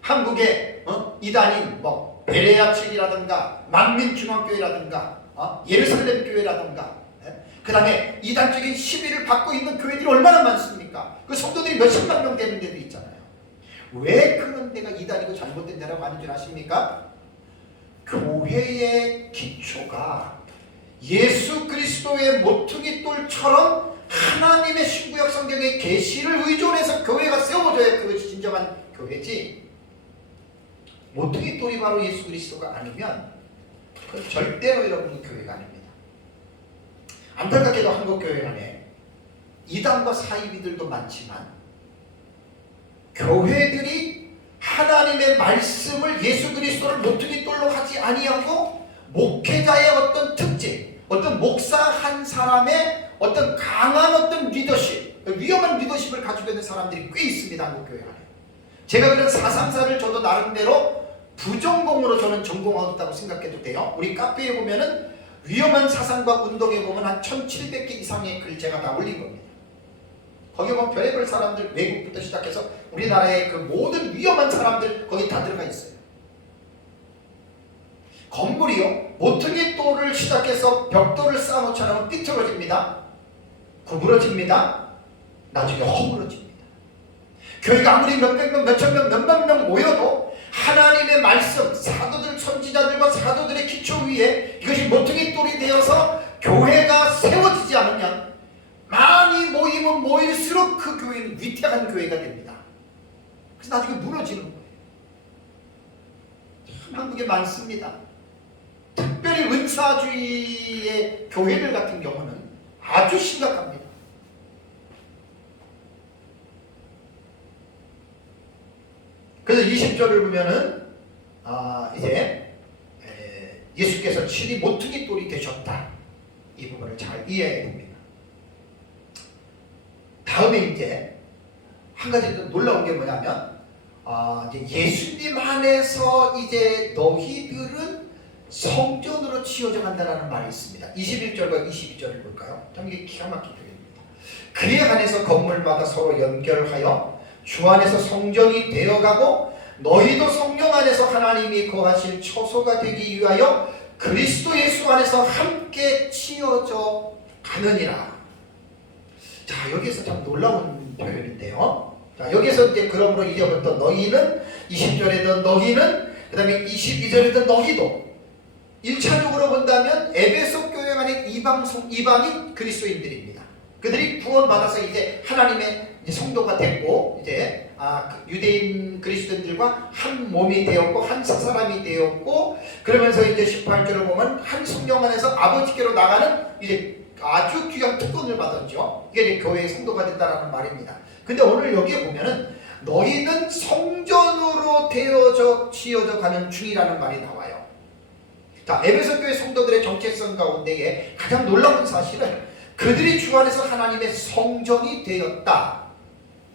한국의 이단인 베레아 측이라든가 만민중앙교회라든가 예루살렘 교회라든가 그 다음에 이단적인 시비를 받고 있는 교회들이 얼마나 많습니까? 그 성도들이 몇십만 명 되는 데도 있잖아요. 왜 그런 데가 이단이고 잘못된 데라고 하는 줄 아십니까? 교회의 기초가 예수 그리스도의 모퉁이 돌처럼 하나님의 신구약 성경의 계시를 의존해서 교회가 세워져야 그것이 진정한 교회지, 모퉁이 돌이 바로 예수 그리스도가 아니면 그건 절대로 여러분 교회가 아닙니다. 안타깝게도 한국교회 안에 이단과 사이비들도 많지만 교회들이 하나님의 말씀을 예수 그리스도를 모퉁이 돌로 하지 아니하고 목회자의 어떤 특징, 어떤 목사 한 사람의 어떤 강한 어떤 리더십, 위험한 리더십을 가지고 있는 사람들이 꽤 있습니다. 한국교회 안에. 제가 그런 434를 저도 나름대로 부전공으로 저는 전공하였다고 생각해도 돼요. 우리 카페에 보면은 위험한 사상과 운동에 보면 한 1700개 이상의 글자가 다 올린 겁니다. 거기 보면 별의별 사람들, 외국부터 시작해서 우리나라의 그 모든 위험한 사람들 거기 다 들어가 있어요. 건물이요, 모퉁이 돌을 시작해서 벽돌을 쌓아놓지 않으면 삐뚤어집니다. 구부러집니다. 나중에 허물어집니다. 교회가 아무리 몇백 명, 몇천 명, 몇만 명 모여도 하나님의 말씀, 사도들, 선지자들과 사도들의 기초 위에 이것이 모퉁이 돌이 되어서 교회가 세워지지 않으면 많이 모이면 모일수록 그 교회는 위태한 교회가 됩니다. 그래서 나중에 무너지는 거예요. 참 한국에 많습니다. 특별히 은사주의의 교회들 같은 경우는 아주 심각합니다. 그래서 20절을 보면은 이제 예수께서 친히 모퉁이 돌이 되셨다. 이 부분을 잘 이해해야 됩니다. 다음에 이제 한 가지 더 놀라운 게 뭐냐면 이제 예수님 안에서 이제 너희들은 성전으로 지어져 간다라는 말이 있습니다. 21절과 22절을 볼까요? 참 이게 기가 막힌 표현입니다. 그에 한해서 건물마다 서로 연결하여 주 안에서 성전이 되어가고 너희도 성령 안에서 하나님이 거하실 처소가 되기 위하여 그리스도 예수 안에서 함께 지어져 가느니라. 자, 여기서 참 놀라운 표현인데요. 자, 여기서 이제 그러므로 이제부터 너희는 20절에도 너희는 그 다음에 22절에도 너희도 1차적으로 본다면 에베소 교회 안에 이방인 그리스도인들입니다. 그들이 구원받아서 이제 하나님의 성도가 됐고 이제 유대인 그리스도인들과 한 몸이 되었고 한 사람이 되었고 그러면서 이제 18절을 보면 한 성령 안에서 아버지께로 나가는 이제 아주 귀한 특권을 받았죠. 이게 이제 교회의 성도가 됐다라는 말입니다. 근데 오늘 여기에 보면은 너희는 성전으로 되어져 지어져 가는 중이라는 말이 나와요. 자, 에베소 교회 성도들의 정체성 가운데에 가장 놀라운 사실은 그들이 주 안에서 하나님의 성전이 되었다.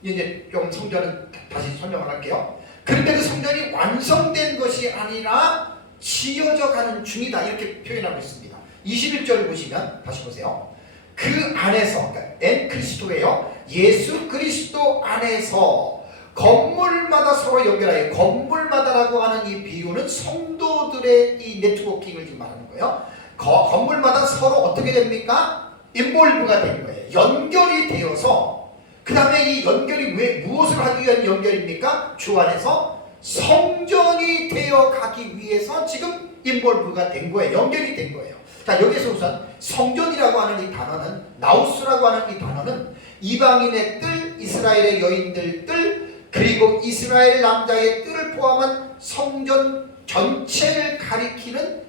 이제 좀 성전은 다시 설명을 할게요. 그런데 그 성전이 완성된 것이 아니라 지어져 가는 중이다. 이렇게 표현하고 있습니다. 21절을 보시면 다시 보세요. 그 안에서, 그러니까 엔 그리스도예요. 예수 그리스도 안에서 건물마다 서로 연결하여, 건물마다라고 하는 이 비유는 성도들의 이 네트워킹을 지금 말하는 거예요. 건물마다 서로 어떻게 됩니까? 인볼브가 된 거예요. 연결이 되어서 그 다음에 이 연결이 왜 무엇을 하기 위한 연결입니까? 주 안에서 성전이 되어 가기 위해서 지금 인볼브가 된 거예요. 연결이 된 거예요. 자, 여기서 우선 성전이라고 하는 이 단어는, 나우스라고 하는 이 단어는 이방인의 뜰, 이스라엘의 여인들 뜰, 그리고 이스라엘 남자의 뜰을 포함한 성전 전체를 가리키는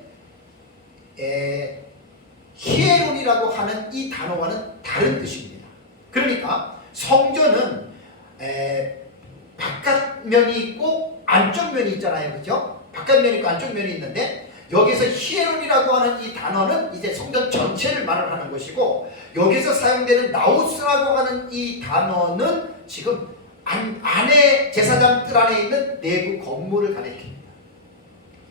히에론이라고 하는 이 단어와는 다른 뜻입니다. 그러니까 성전은 바깥면이 있고 안쪽 면이 있잖아요. 그죠? 바깥면이 있고 안쪽 면이 있는데 여기서 히에론이라고 하는 이 단어는 이제 성전 전체를 말을 하는 것이고 여기서 사용되는 나우스라고 하는 이 단어는 지금 안에 제사장 뜰 안에 있는 내부 건물을 가리킵니다.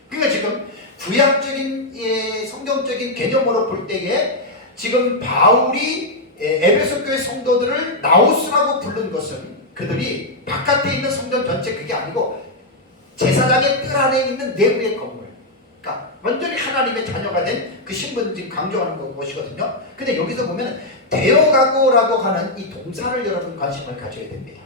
그러니까 지금 구약적인 성경적인 개념으로 볼 때에 지금 바울이 에베소 교회 성도들을 나우스라고 부른 것은 그들이 바깥에 있는 성전 전체 그게 아니고 제사장의 뜰 안에 있는 내부의 건물, 그러니까 완전히 하나님의 자녀가 된 그 신분을 지금 강조하는 것이거든요. 근데 여기서 보면 되어가고라고 하는 이 동사를 여러분 관심을 가져야 됩니다.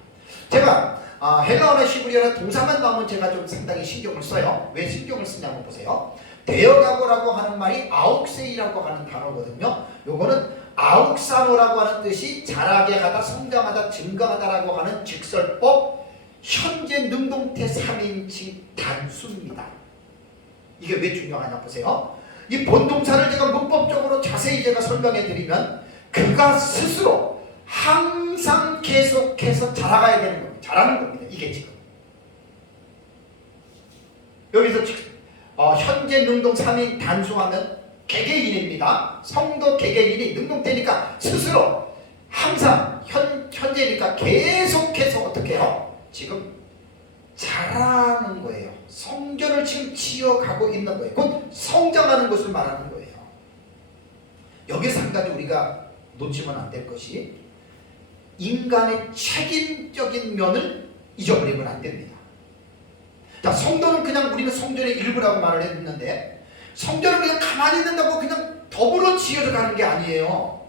제가 헬라어나 히브리어나 동사만 나오면 제가 좀 상당히 신경을 써요. 왜 신경을 쓰냐면 보세요. 되어가고라고 하는 말이 아욱세이라고 하는 단어거든요. 요거는 아욱사노라고 하는 뜻이 자라게 하다, 성장하다, 증가하다라고 하는 직설법, 현재 능동태 3인칭 단수입니다. 이게 왜 중요하냐 보세요. 이 본동사를 제가 문법적으로 자세히 제가 설명해 드리면 그가 스스로 항상 계속해서 자라가야 되는 겁니다. 자라는 겁니다. 이게 지금 여기서 현재 능동 3인 단수하면 개개인입니다. 성도 개개인이 능동태니까 스스로 항상 현재니까 계속해서 어떻게 해요? 지금 자라는 거예요. 성전을 지금 지어가고 있는 거예요. 곧 성장하는 것을 말하는 거예요. 여기서 한 가지 우리가 놓치면 안 될 것이 인간의 책임적인 면을 잊어버리면 안 됩니다. 자, 성도는 그냥 우리는 성전의 일부라고 말을 했는데 성전은 그냥 가만히 있는다고 그냥 더불어 지어져 가는 게 아니에요.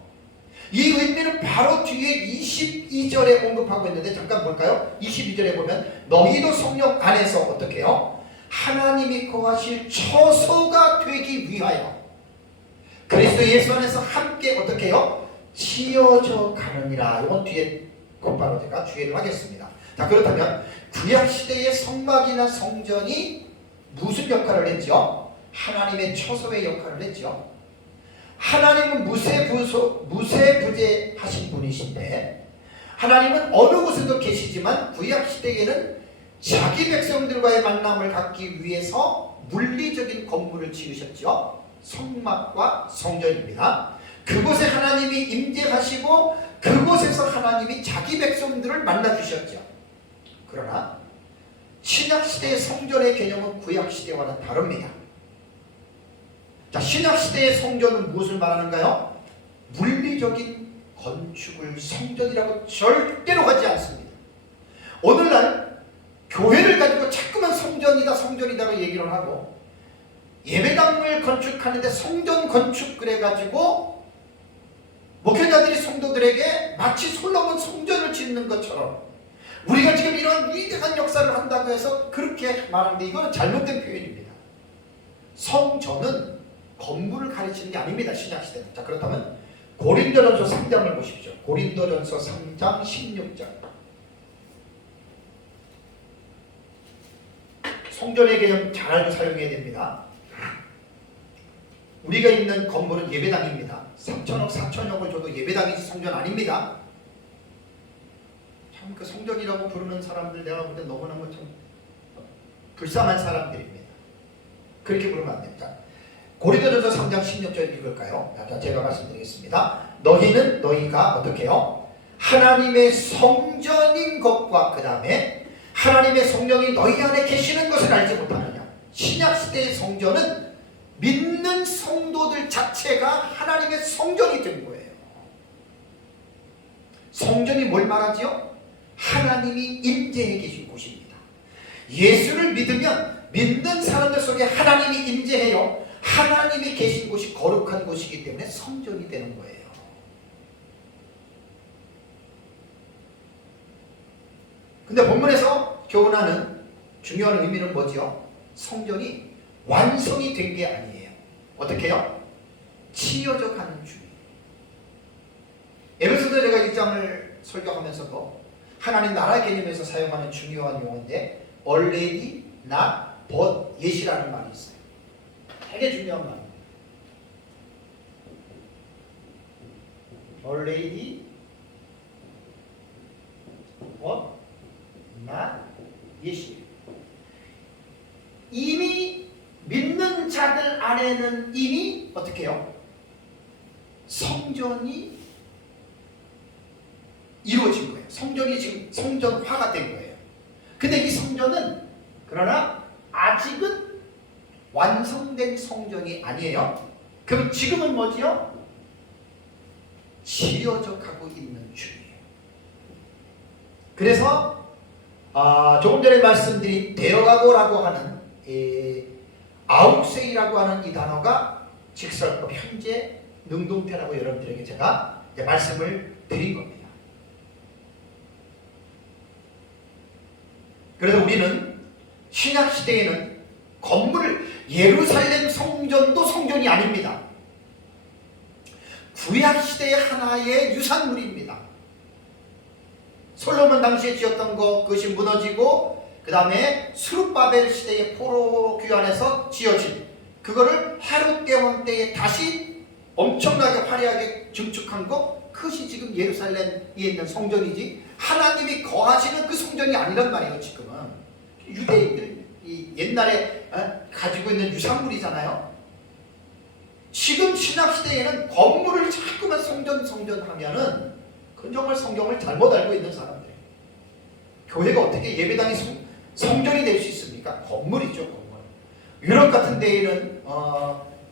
이 의미는 바로 뒤에 22절에 언급하고 있는데 잠깐 볼까요? 22절에 보면 너희도 성령 안에서 어떻게 해요? 하나님이 거하실 처소가 되기 위하여 그리스도 예수 안에서 함께 어떻게 해요? 지어져 가느니라. 이건 뒤에 곧바로 제가 주의를 하겠습니다. 자, 그렇다면 구약시대의 성막이나 성전이 무슨 역할을 했죠? 하나님의 처소의 역할을 했죠. 하나님은 무세부재하신 분이신데 하나님은 어느 곳에도 계시지만 구약시대에는 자기 백성들과의 만남을 갖기 위해서 물리적인 건물을 지으셨죠. 성막과 성전입니다. 그곳에 하나님이 임재하시고 그곳에서 하나님이 자기 백성들을 만나주셨죠. 그러나 신약시대의 성전의 개념은 구약시대와는 다릅니다. 자, 신약시대의 성전은 무엇을 말하는가요? 물리적인 건축을 성전이라고 절대로 하지 않습니다. 오늘날 교회를 가지고 자꾸만 성전이다 성전이다고 얘기를 하고 예배당을 건축하는데 성전 건축 그래가지고 목회자들이 성도들에게 마치 솔로몬 성전을 짓는 것처럼 우리가 지금 이런 위대한 역사를 한다고 해서 그렇게 말하는데 이거는 잘못된 표현입니다. 성전은 건물을 가르치는 게 아닙니다. 신약시대는. 자, 그렇다면 고린도전서 3장을 보십시오. 고린도전서 3장 16절. 성전의 개념 잘 알고 사용해야 됩니다. 우리가 있는 건물은 예배당입니다. 3천억 4천억을 줘도 예배당이지 성전 아닙니다. 참 그 성전이라고 부르는 사람들 내가 볼 때 너무너무 참 불쌍한 사람들입니다. 그렇게 부르면 안 됩니다. 고린도전서 3장 16절 읽을까요? 자, 제가 말씀드리겠습니다. 너희가 어떻게 해요? 하나님의 성전인 것과 그 다음에 하나님의 성령이 너희 안에 계시는 것을 알지 못하느냐. 신약시대의 성전은 믿는 성도들 자체가 하나님의 성전이 된 거예요. 성전이 뭘 말하지요? 하나님이 임재해 계신 곳입니다. 예수를 믿으면 믿는 사람들 속에 하나님이 임재해요. 하나님이 계신 곳이 거룩한 곳이기 때문에 성전이 되는 거예요. 근데 본문에서 교훈하는 중요한 의미는 뭐지요? 성전이 완성이 된 게 아니에요. 어떻게 해요? 치여져 가는 중이에요. 에베소서 제가 1장을 설교하면서도 하나님 나라 개념에서 사용하는 중요한 용어인데 already, not, but, yet이라는 말이 있어요. 되게 중요한 말입니다. already, but, not, yet. 이미 믿는 자들 안에는 이미 어떻게 해요? 성전이 이루어진 거예요. 성전이 지금 성전화가 된 거예요. 근데 이 성전은 그러나 아직은 완성된 성전이 아니에요. 그럼 지금은 뭐지요? 지어져 가고 있는 중이에요. 그래서 조금 전에 말씀드린 되어가고라고 하는 아욱세이라고 하는 이 단어가 직설법 현재 능동태라고 여러분들에게 제가 말씀을 드린 겁니다. 그래서 우리는 신약시대에는 건물 예루살렘 성전도 성전이 아닙니다. 구약시대의 하나의 유산물입니다. 솔로몬 당시에 지었던 것 그것이 무너지고 그 다음에 스룹바벨 시대의 포로 귀환에서 지어진 그거를 헤롯 대왕 때에 다시 엄청나게 화려하게 증축한 것 그것이 지금 예루살렘에 있는 성전이지 하나님이 거하시는 그 성전이 아니란 말이에요. 지금은 유대인들이 옛날에 가지고 있는 유산물이잖아요. 지금 신약시대에는 건물을 자꾸만 성전 하면은 그건 정말 성경을 잘못 알고 있는 사람들이에요. 교회가 어떻게 예배당이 성전이 될 수 있습니까? 건물이죠. 건물. 유럽 같은 데에는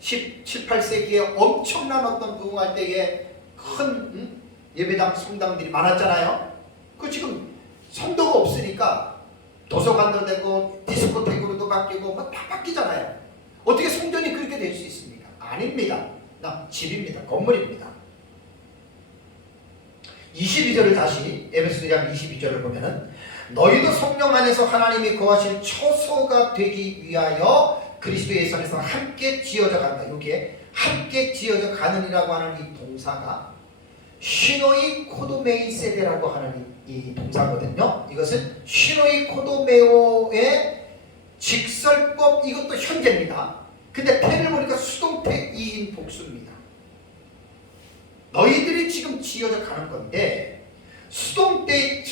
17, 8세기에 엄청난 어떤 부흥할 때에 큰 예배당 성당들이 많았잖아요. 그 지금 성도가 없으니까 도서관도 되고 디스코텍으로도 바뀌고 뭐 다 바뀌잖아요. 어떻게 성전이 그렇게 될 수 있습니까? 아닙니다. 그냥 집입니다. 건물입니다. 22절을 다시 에베소 1장 22절을 보면은 너희도 성령 안에서 하나님이 거하실 처소가 되기 위하여 그리스도 예수 안에서 함께 지어져 간다. 여기에 함께 지어져 가는이라고 하는 이 동사가 시노이 코도메이 세데라고 하는 이 동사거든요. 이것은 시노이 코도메오의 직설법, 이것도 현재입니다. 근데 태를 보니까 수동태 2인 복수입니다. 너희들이 지금 지어져 가는 건데 수동태이기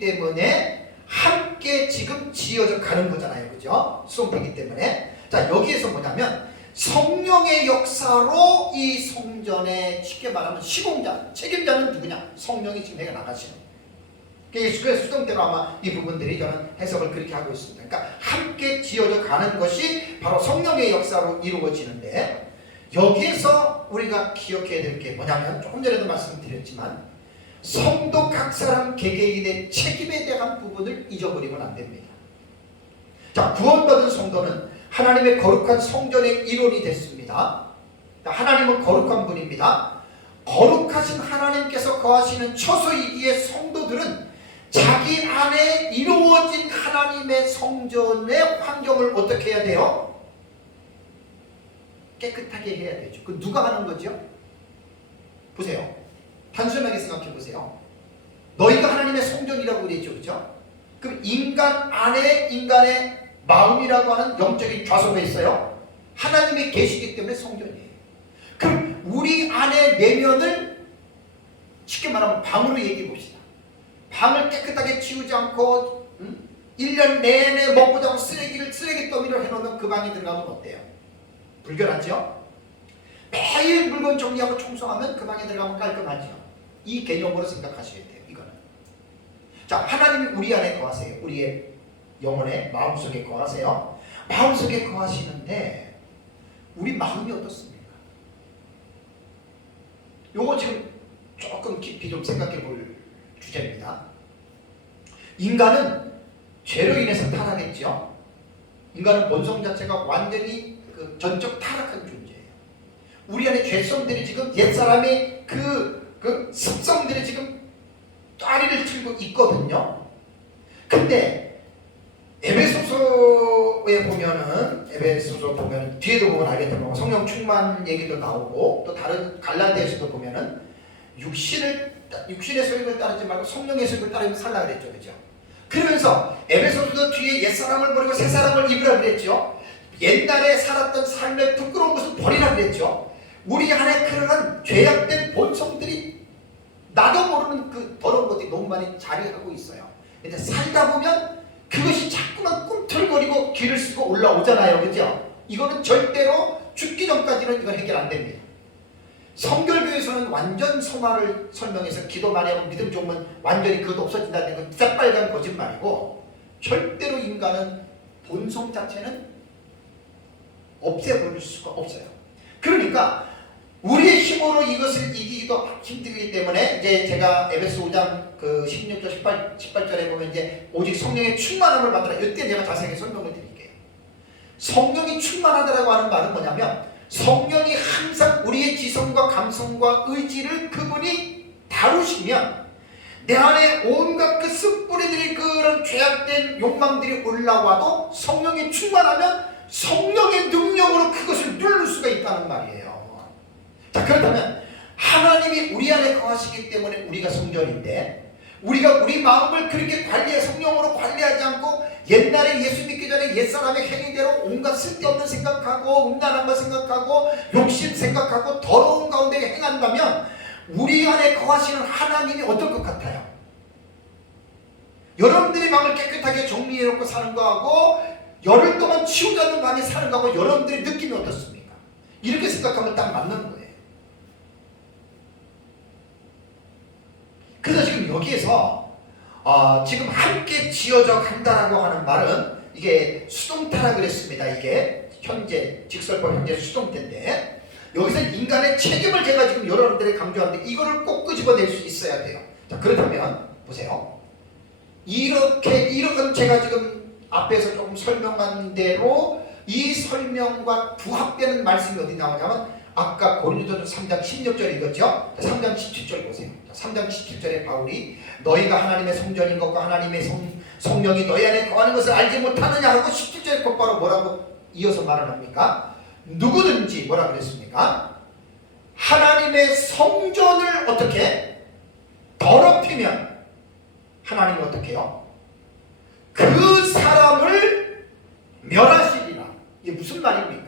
때문에 함께 지금 지어져 가는 거잖아요. 그죠? 수동태이기 때문에. 자, 여기에서 뭐냐면 성령의 역사로 이 성전에 쉽게 말하면 시공자, 책임자는 누구냐? 성령이 지금 해가 나가시는. 그래서 수동태로 아마 이 부분들이 저는 해석을 그렇게 하고 있습니다. 그러니까 함께 지어져 가는 것이 바로 성령의 역사로 이루어지는데, 여기에서 우리가 기억해야 될 게 뭐냐면, 조금 전에도 말씀드렸지만 성도 각 사람 개개인의 책임에 대한 부분을 잊어버리면 안 됩니다. 자, 구원받은 성도는 하나님의 거룩한 성전의 일원이 됐습니다. 하나님은 거룩한 분입니다. 거룩하신 하나님께서 거하시는 처소이기에 성도들은 자기 안에 이루어진 하나님의 성전의 환경을 어떻게 해야 돼요? 깨끗하게 해야 되죠. 그 누가 하는 거죠? 보세요. 단순하게 생각해 보세요. 너희가 하나님의 성전이라고 그랬죠. 그죠? 그럼 인간 안에 인간의 마음이라고 하는 영적인 좌소가 있어요. 하나님이 계시기 때문에 성전이에요. 그럼 우리 안의 내면을 쉽게 말하면 방으로 얘기해 봅시다. 방을 깨끗하게 치우지 않고 1년 내내 먹고 자고 쓰레기 더미를 해놓으면 그 방에 들어가면 어때요? 불결하죠? 매일 물건 정리하고 청소하면 그 방에 들어가면 깔끔하죠? 이 개념으로 생각하셔야 돼요. 이거는. 자, 하나님이 우리 안에 거하세요. 우리의 영혼의 마음속에 거하세요. 마음속에 거하시는데 우리 마음이 어떻습니까? 요거 지금 조금 깊이 좀 생각해 볼 주제입니다. 인간은 죄로 인해서 타락했죠. 인간은 본성 자체가 완전히 그 전적 타락한 존재예요. 우리 안에 죄성들이 지금 옛사람의 그 습성들이 지금 다리를 틀고 있거든요. 근데 에베소서에 보면은 뒤에도 보면 알겠지만 성령 충만 얘기도 나오고, 또 다른 갈라디아서도 보면은 육신의 소욕을 따르지 말고 성령의 소욕을 따르면 살라 그랬죠. 그죠? 그러면서 에베소서도 뒤에 옛사람을 버리고 새사람을 입으라 그랬죠. 옛날에 살았던 삶의 부끄러운 것을 버리라 그랬죠. 우리 안에 그러한 죄악된 본성들이 나도 모르는 그 더러운 것들이 너무 많이 자리하고 있어요. 근데 살다 보면 그것이 자꾸만 꿈틀거리고 귀를 쓰고 올라오잖아요. 그죠? 이거는 절대로 죽기 전까지는 이건 해결 안 됩니다. 성결교에서는 완전 성화를 설명해서 기도 많이 하고 믿음 좋으면 완전히 그것도 없어진다는 건 새빨간 거짓말이고, 절대로 인간은 본성 자체는 없애버릴 수가 없어요. 그러니까 우리의 힘으로 이것을 이기기도 힘들기 때문에 이제 제가 에베소 5장 그 16절 18절에 보면 이제 오직 성령의 충만함을 받으라. 이때 제가 자세하게 설명을 드릴게요. 성령이 충만하다라고 하는 말은 뭐냐면, 성령이 항상 우리의 지성과 감성과 의지를 그분이 다루시면 내 안에 온갖 그 습뿌리들이 그런 죄악된 욕망들이 올라와도 성령이 충만하면 성령의 능력으로 그것을 누를 수가 있다는 말이에요. 자, 그렇다면 하나님이 우리 안에 거하시기 때문에 우리가 성전인데, 우리가 우리 마음을 그렇게 성령으로 관리하지 않고 옛날에 예수 믿기 전에 옛사람의 행위대로 온갖 쓸데없는 생각하고 음란한 거 생각하고 욕심 생각하고 더러운 가운데 행한다면 우리 안에 거하시는 하나님이 어떨 것 같아요? 여러분들이 마음을 깨끗하게 정리해놓고 사는 거하고 열흘 동안 치우지 않는 방에 사는 거하고 여러분들의 느낌이 어떻습니까? 이렇게 생각하면 딱 맞는 거예요. 그래서 지금 여기에서 지금 함께 지어져 간다라고 하는 말은 이게 수동태라 그랬습니다. 이게 현재 직설법 현재 수동태인데 여기서 인간의 책임을 제가 지금 여러분들에게 강조하는데 이거를 꼭 끄집어낼 수 있어야 돼요. 자, 그렇다면 보세요. 이런 제가 지금 앞에서 조금 설명한 대로 이 설명과 부합되는 말씀이 어디 나오냐면 아까 고린도전서 3장 16절 읽었죠? 3장 17절 보세요. 3장 17절에 바울이 너희가 하나님의 성전인 것과 하나님의 성령이 너희 안에 거하는 것을 알지 못하느냐 하고 17절에 곧바로 뭐라고 이어서 말을 합니까? 누구든지 뭐라 그랬습니까? 하나님의 성전을 어떻게 더럽히면 하나님이 어떻게 해요? 그 사람을 멸하시리라. 이게 무슨 말입니까?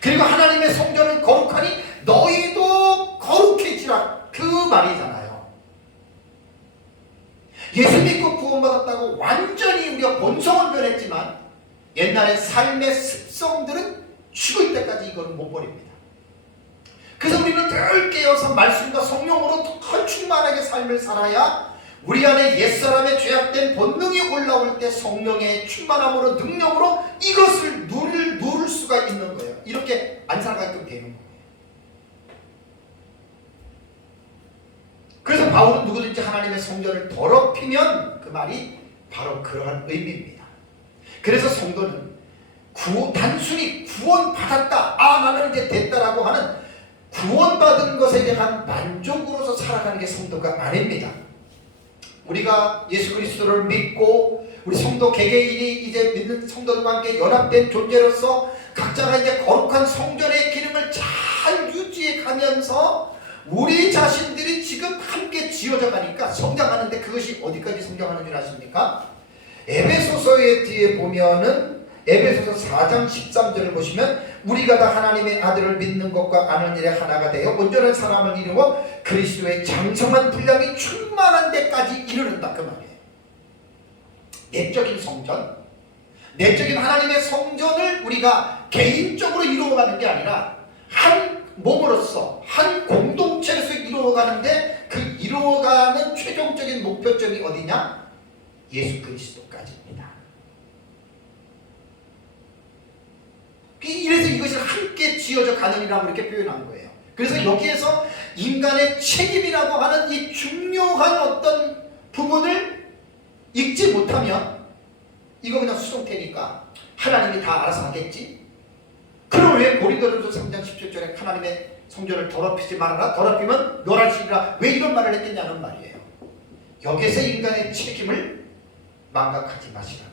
그리고 하나님의 성전을 거룩하니 너희도 거룩해지라. 그 말이잖아요. 예수 믿고 구원받았다고 완전히 우리가 본성은 변했지만 옛날에 삶의 습성들은 죽을 때까지 이거는 못 버립니다. 그래서 우리는 늘 깨어서 말씀과 성령으로 더 충만하게 삶을 살아야 우리 안에 옛사람의 죄악된 본능이 올라올 때 성령의 충만함으로 능력으로 이것을 누를 수가 있는 거예요. 이렇게 안 살아가게끔 되는 거예요. 그래서 바울은 누구든지 하나님의 성전을 더럽히면 그 말이 바로 그러한 의미입니다. 그래서 성도는 단순히 구원받았다, 나는 이제 됐다라고 하는 구원받은 것에 대한 만족으로서 살아가는 게 성도가 아닙니다. 우리가 예수 그리스도를 믿고 우리 성도 개개인이 이제 믿는 성도들과 함께 연합된 존재로서 각자가 이제 거룩한 성전의 기능을 잘 유지해 가면서 우리 자신들이 지금 함께 지어져 가니까 성장하는데 그것이 어디까지 성장하는 줄 아십니까? 에베소서의 뒤에 보면은 에베소서 4장 13절을 보시면 우리가 다 하나님의 아들을 믿는 것과 아는 일에 하나가 되어 온전한 사람을 이루어 그리스도의 장성한 분량이 충만한 데까지 이르는다 그 말이에요. 내적인 성전, 내적인 하나님의 성전을 우리가 개인적으로 이루어가는 게 아니라 한 몸으로서 한 공동체로서 이루어가는데 그 이루어가는 최종적인 목표점이 어디냐? 예수 그리스도까지입니다. 이래서 이것이 함께 지어져 가는이라고 이렇게 표현한 거예요. 그래서 여기에서 인간의 책임이라고 하는 이 중요한 어떤 부분을 읽지 못하면 이거 그냥 수동태니까 하나님이 다 알아서 하겠지. 그럼 왜 고린도전서 3장 17절에 하나님의 성전을 더럽히지 말아라, 더럽히면 멸하시리라, 왜 이런 말을 했겠냐는 말이에요. 여기서 인간의 책임을 망각하지 마시라.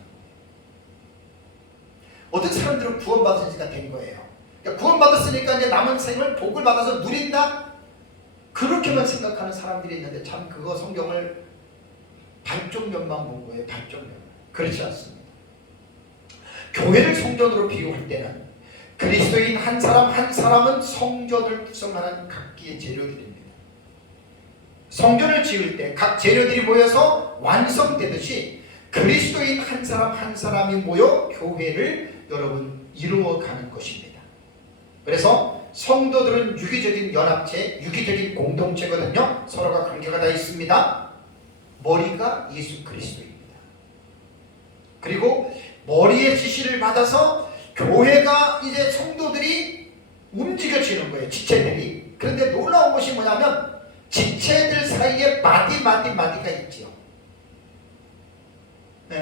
어떤 사람들은 구원받으니까 된 거예요. 그러니까 구원받았으니까 이제 남은 생을 복을 받아서 누린다? 그렇게만 생각하는 사람들이 있는데 참 그거 성경을 반쪽 면만 본 거예요. 반쪽 면. 그렇지 않습니다. 교회를 성전으로 비유할 때는 그리스도인 한 사람 한 사람은 성전을 구성하는 각기의 재료들입니다. 성전을 지을 때 각 재료들이 모여서 완성되듯이 그리스도인 한 사람 한 사람이 모여 교회를 여러분 이루어가는 것입니다. 그래서 성도들은 유기적인 연합체, 유기적인 공동체거든요. 서로가 관계가 다 있습니다. 머리가 예수 그리스도입니다. 그리고 머리의 지시를 받아서 교회가 이제 성도들이 움직여지는 거예요. 지체들이. 그런데 놀라운 것이 뭐냐면 지체들 사이에 마디가 있지요.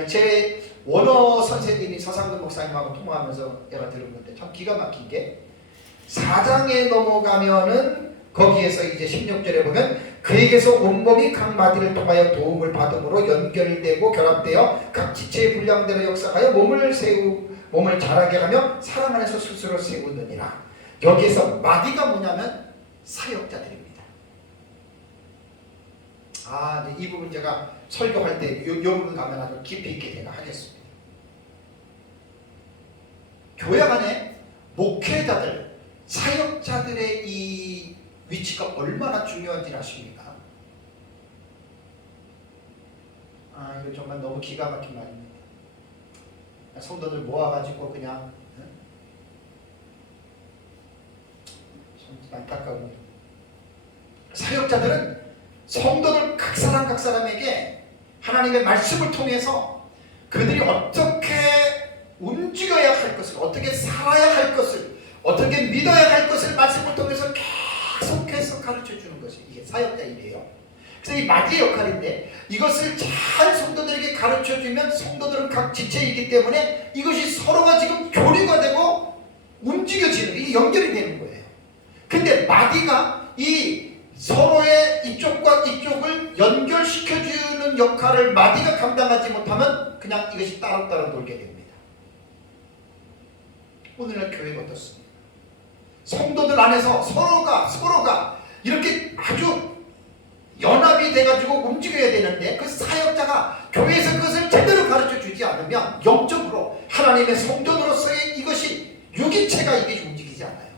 제 원어 선생님이 서상근 목사님하고 통화하면서 제가 들은 건데 참 기가 막힌 게 4장에 넘어가면은 거기에서 이제 16절에 보면 그에게서 온몸이 각 마디를 통하여 도움을 받음으로 연결되고 결합되어 각 지체의 분량대로 역사하여 몸을 자라게 하며 사랑 안에서 스스로 세우느니라. 여기에서 마디가 뭐냐면 사역자들입니다. 이 부분 제가 설교할 때 이 부분 가면 아주 깊이 있게 제가 하겠습니다. 교회 안에 목회자들, 사역자들의 이 위치가 얼마나 중요한지 아십니까? 이거 정말 너무 기가 막힌 말입니다. 성도들 모아가지고 그냥 참 안타까운. 사역자들은 성도들 각 사람에게 하나님의 말씀을 통해서 그들이 어떻게 움직여야 할 것을, 어떻게 살아야 할 것을, 어떻게 믿어야 할 것을 말씀을 통해서 계속해서 가르쳐 주는 것이 이게 사역자 일이에요. 그래서 이 마귀의 역할인데, 이것을 잘 성도들에게 가르쳐 주면 성도들은 각 지체이기 때문에 이것이 서로가 지금 교류가 되고 움직여지는, 이게 연결이 되는 거예요. 근데 마귀가 이 서로의 이쪽과 이쪽을 연결시켜주는 역할을 마귀가 감당하지 못하면 그냥 이것이 따로따로 놀게 됩니다. 오늘날 교회가 어떻습니까? 성도들 안에서 서로가 이렇게 아주 연합이 돼가지고 움직여야 되는데, 그 사역자가 교회에서 그것을 제대로 가르쳐 주지 않으면 영적으로 하나님의 성전으로서의 이것이 유기체가 이게 움직이지 않아요.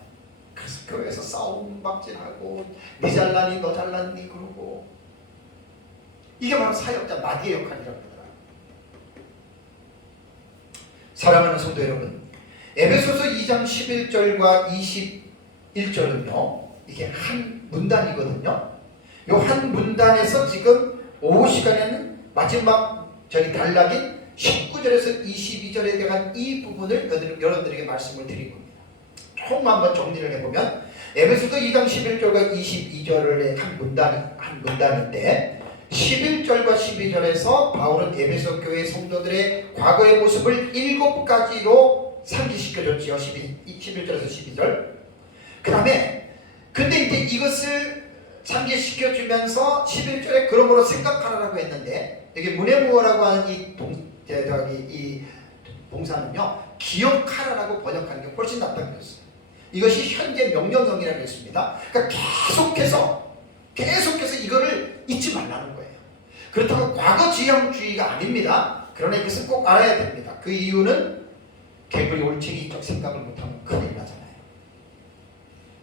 그래서 교회에서 싸움 박질하고 네 잘나니 너 잘났니 그러고, 이게 바로 사역자 마귀의 역할이라고 하더라고요. 사랑하는 성도 여러분, 에베소서 2장 11절과 21절은요 이게 한 문단이거든요. 이 한 문단에서 지금 오후 시간에는 마지막 단락인 19절에서 22절에 대한 이 부분을 여러분들에게 말씀을 드린 겁니다. 조금 한번 정리를 해보면, 에베소서 2장 11절과 22절의 한 문단인데 11절과 12절에서 바울은 에베소 교회 성도들의 과거의 모습을 7가지로 상기시켜줬지요. 11절에서 12절. 그 다음에 근데 이제 이것을 상기시켜주면서 11절에 그러므로 생각하라고 했는데, 여기 문해무어라고 하는 이 동사는요 기억하라라고 번역하는 게 훨씬 낫다고 했어요. 이것이 현재 명령형이라고 했습니다. 그러니까 계속해서 이거를 잊지 말라는 거예요. 그렇다고 과거지향주의가 아닙니다. 그러나 이것은 꼭 알아야 됩니다. 그 이유는 개구리 올챙이적 생각을 못하면 큰일 나잖아요.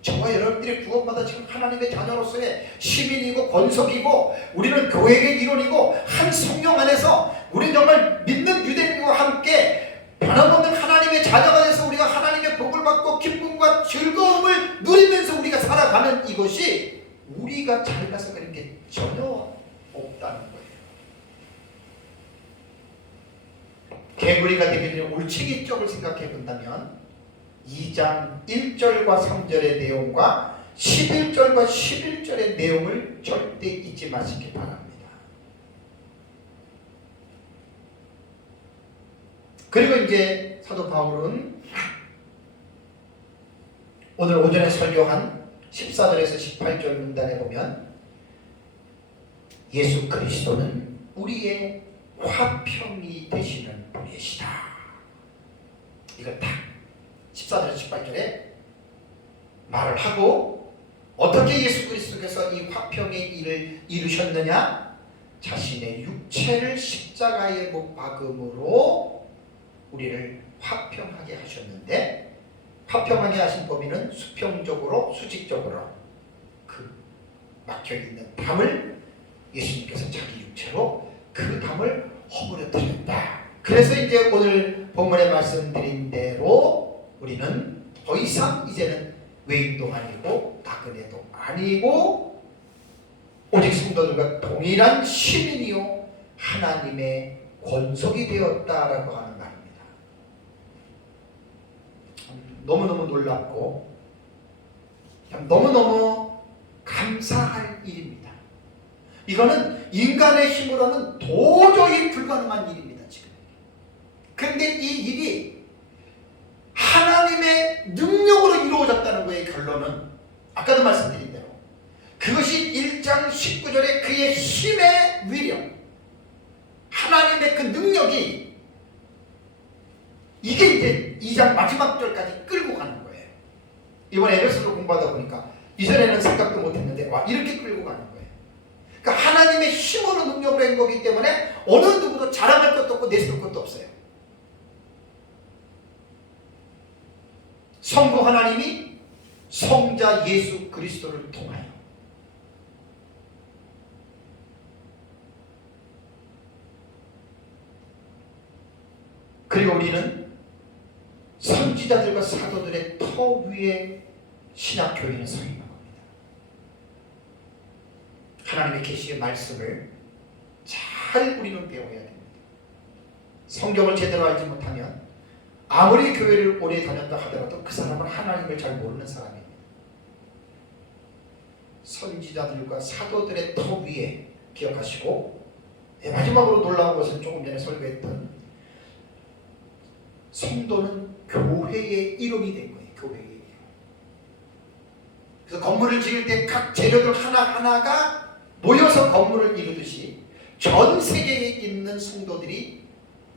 저와 여러분들이 구원받아 지금 하나님의 자녀로서의 시민이고 권속이고, 우리는 교회의 일원이고, 한 성령 안에서 우리는 정말 믿는 유대인과 함께 변함없는 하나님의 자녀가 돼서 우리가 하나님의 복을 받고 기쁨과 즐거움을 누리면서 우리가 살아가는 이것이 우리가 잘나서 그런 게 전혀 없다는 거예요. 개구리가 되기 전에 올챙이 쪽을 생각해 본다면 2장 1절과 3절의 내용과 11절과 11절의 내용을 절대 잊지 마시기 바랍니다. 그리고 이제 사도 바울은 오늘 오전에 설교한 14절에서 18절 문단에 보면, 예수 그리스도는 우리의 화평이 되시는 분이시다. 이걸 딱 14절 18절에 말을 하고, 어떻게 예수 그리스도께서 이 화평의 일을 이루셨느냐? 자신의 육체를 십자가에 못 박음으로 우리를 화평하게 하셨는데, 화평하게 하신 범위는 수평적으로 수직적으로 그 막혀있는 담을 예수님께서 자기 육체로 그 담을 허물어뜨렸다. 그래서 이제 오늘 본문에 말씀드린 대로 우리는 더 이상 이제는 외인도 아니고 나그네도 아니고 오직 성도들과 동일한 시민이요 하나님의 권속이 되었다라고 하는 말입니다. 너무너무 놀랍고 너무너무 감사할 일입니다. 이거는 인간의 힘으로는 도저히 불가능한 일입니다. 지금. 그런데 이 일이 하나님의 능력으로 이루어졌다는 거예요. 결론은 아까도 말씀드린 대로 그것이 1장 19절에 그의 힘의 위력, 하나님의 그 능력이 이게 이제 2장 마지막 절까지 끌고 가는 거예요. 이번에 에베소서 공부하다 보니까 이전에는 생각도 못했는데 와 이렇게 끌고 가는 거예요. 그러니까 하나님의 힘으로 능력을 한 거기 때문에 어느 누구도 자랑할 것도 없고 내세울 것도 없어요. 성부 하나님이 성자 예수 그리스도를 통하여 그리고 우리는 선지자들과 사도들의 터 위에 신약교회는 서 있는 겁니다. 하나님의 계시의 말씀을 잘 우리는 배워야 됩니다. 성경을 제대로 알지 못하면 아무리 교회를 오래 다녔다 하더라도 그 사람은 하나님을 잘 모르는 사람입니다. 선지자들과 사도들의 터 위에 기억하시고, 마지막으로 놀라운 것은 조금 전에 설교했던 성도는 교회의 이름이 된 거예요. 교회의 이름. 그래서 건물을 지을 때 각 재료들 하나하나가 모여서 건물을 이루듯이 전 세계에 있는 성도들이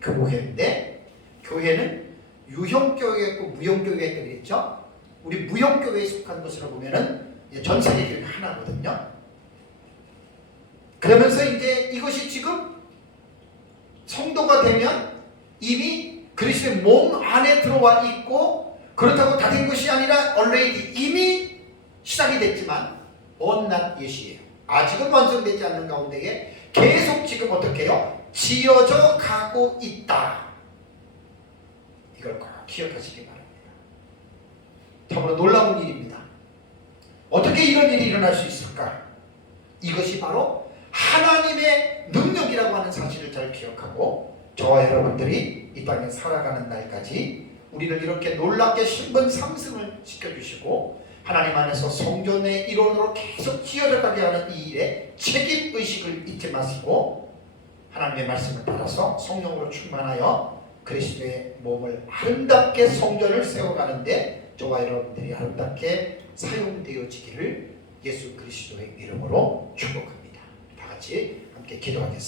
교회인데, 교회는 유형교회 있고 무형교회가 있다고 그랬죠. 우리 무형교회에 속한 것으로 보면은 전 세계 교회가 하나거든요. 그러면서 이제 이것이 지금 성도가 되면 이미 그리스도의 몸 안에 들어와 있고, 그렇다고 다 된 것이 아니라 already 이미 시작이 됐지만 언 not yet이에요. 아직은 완성되지 않는 가운데에 계속 지금 어떻게 해요? 지어져 가고 있다. 이걸 꼭 기억하시기 바랍니다. 참으로 놀라운 일입니다. 어떻게 이런 일이 일어날 수 있을까? 이것이 바로 하나님의 능력이라고 하는 사실을 잘 기억하고, 저와 여러분들이 이 땅에 살아가는 날까지 우리를 이렇게 놀랍게 신분 상승을 시켜주시고 하나님 안에서 성전의 일원으로 계속 지어져 가게 하는 이 일에 책임의식을 잊지 마시고, 하나님의 말씀을 따라서 성령으로 충만하여 그리스도의 몸을 아름답게 성전을 세워가는데 저와 여러분들이 아름답게 사용되어지기를 예수 그리스도의 이름으로 축복합니다. 다 같이 함께 기도하겠습니다.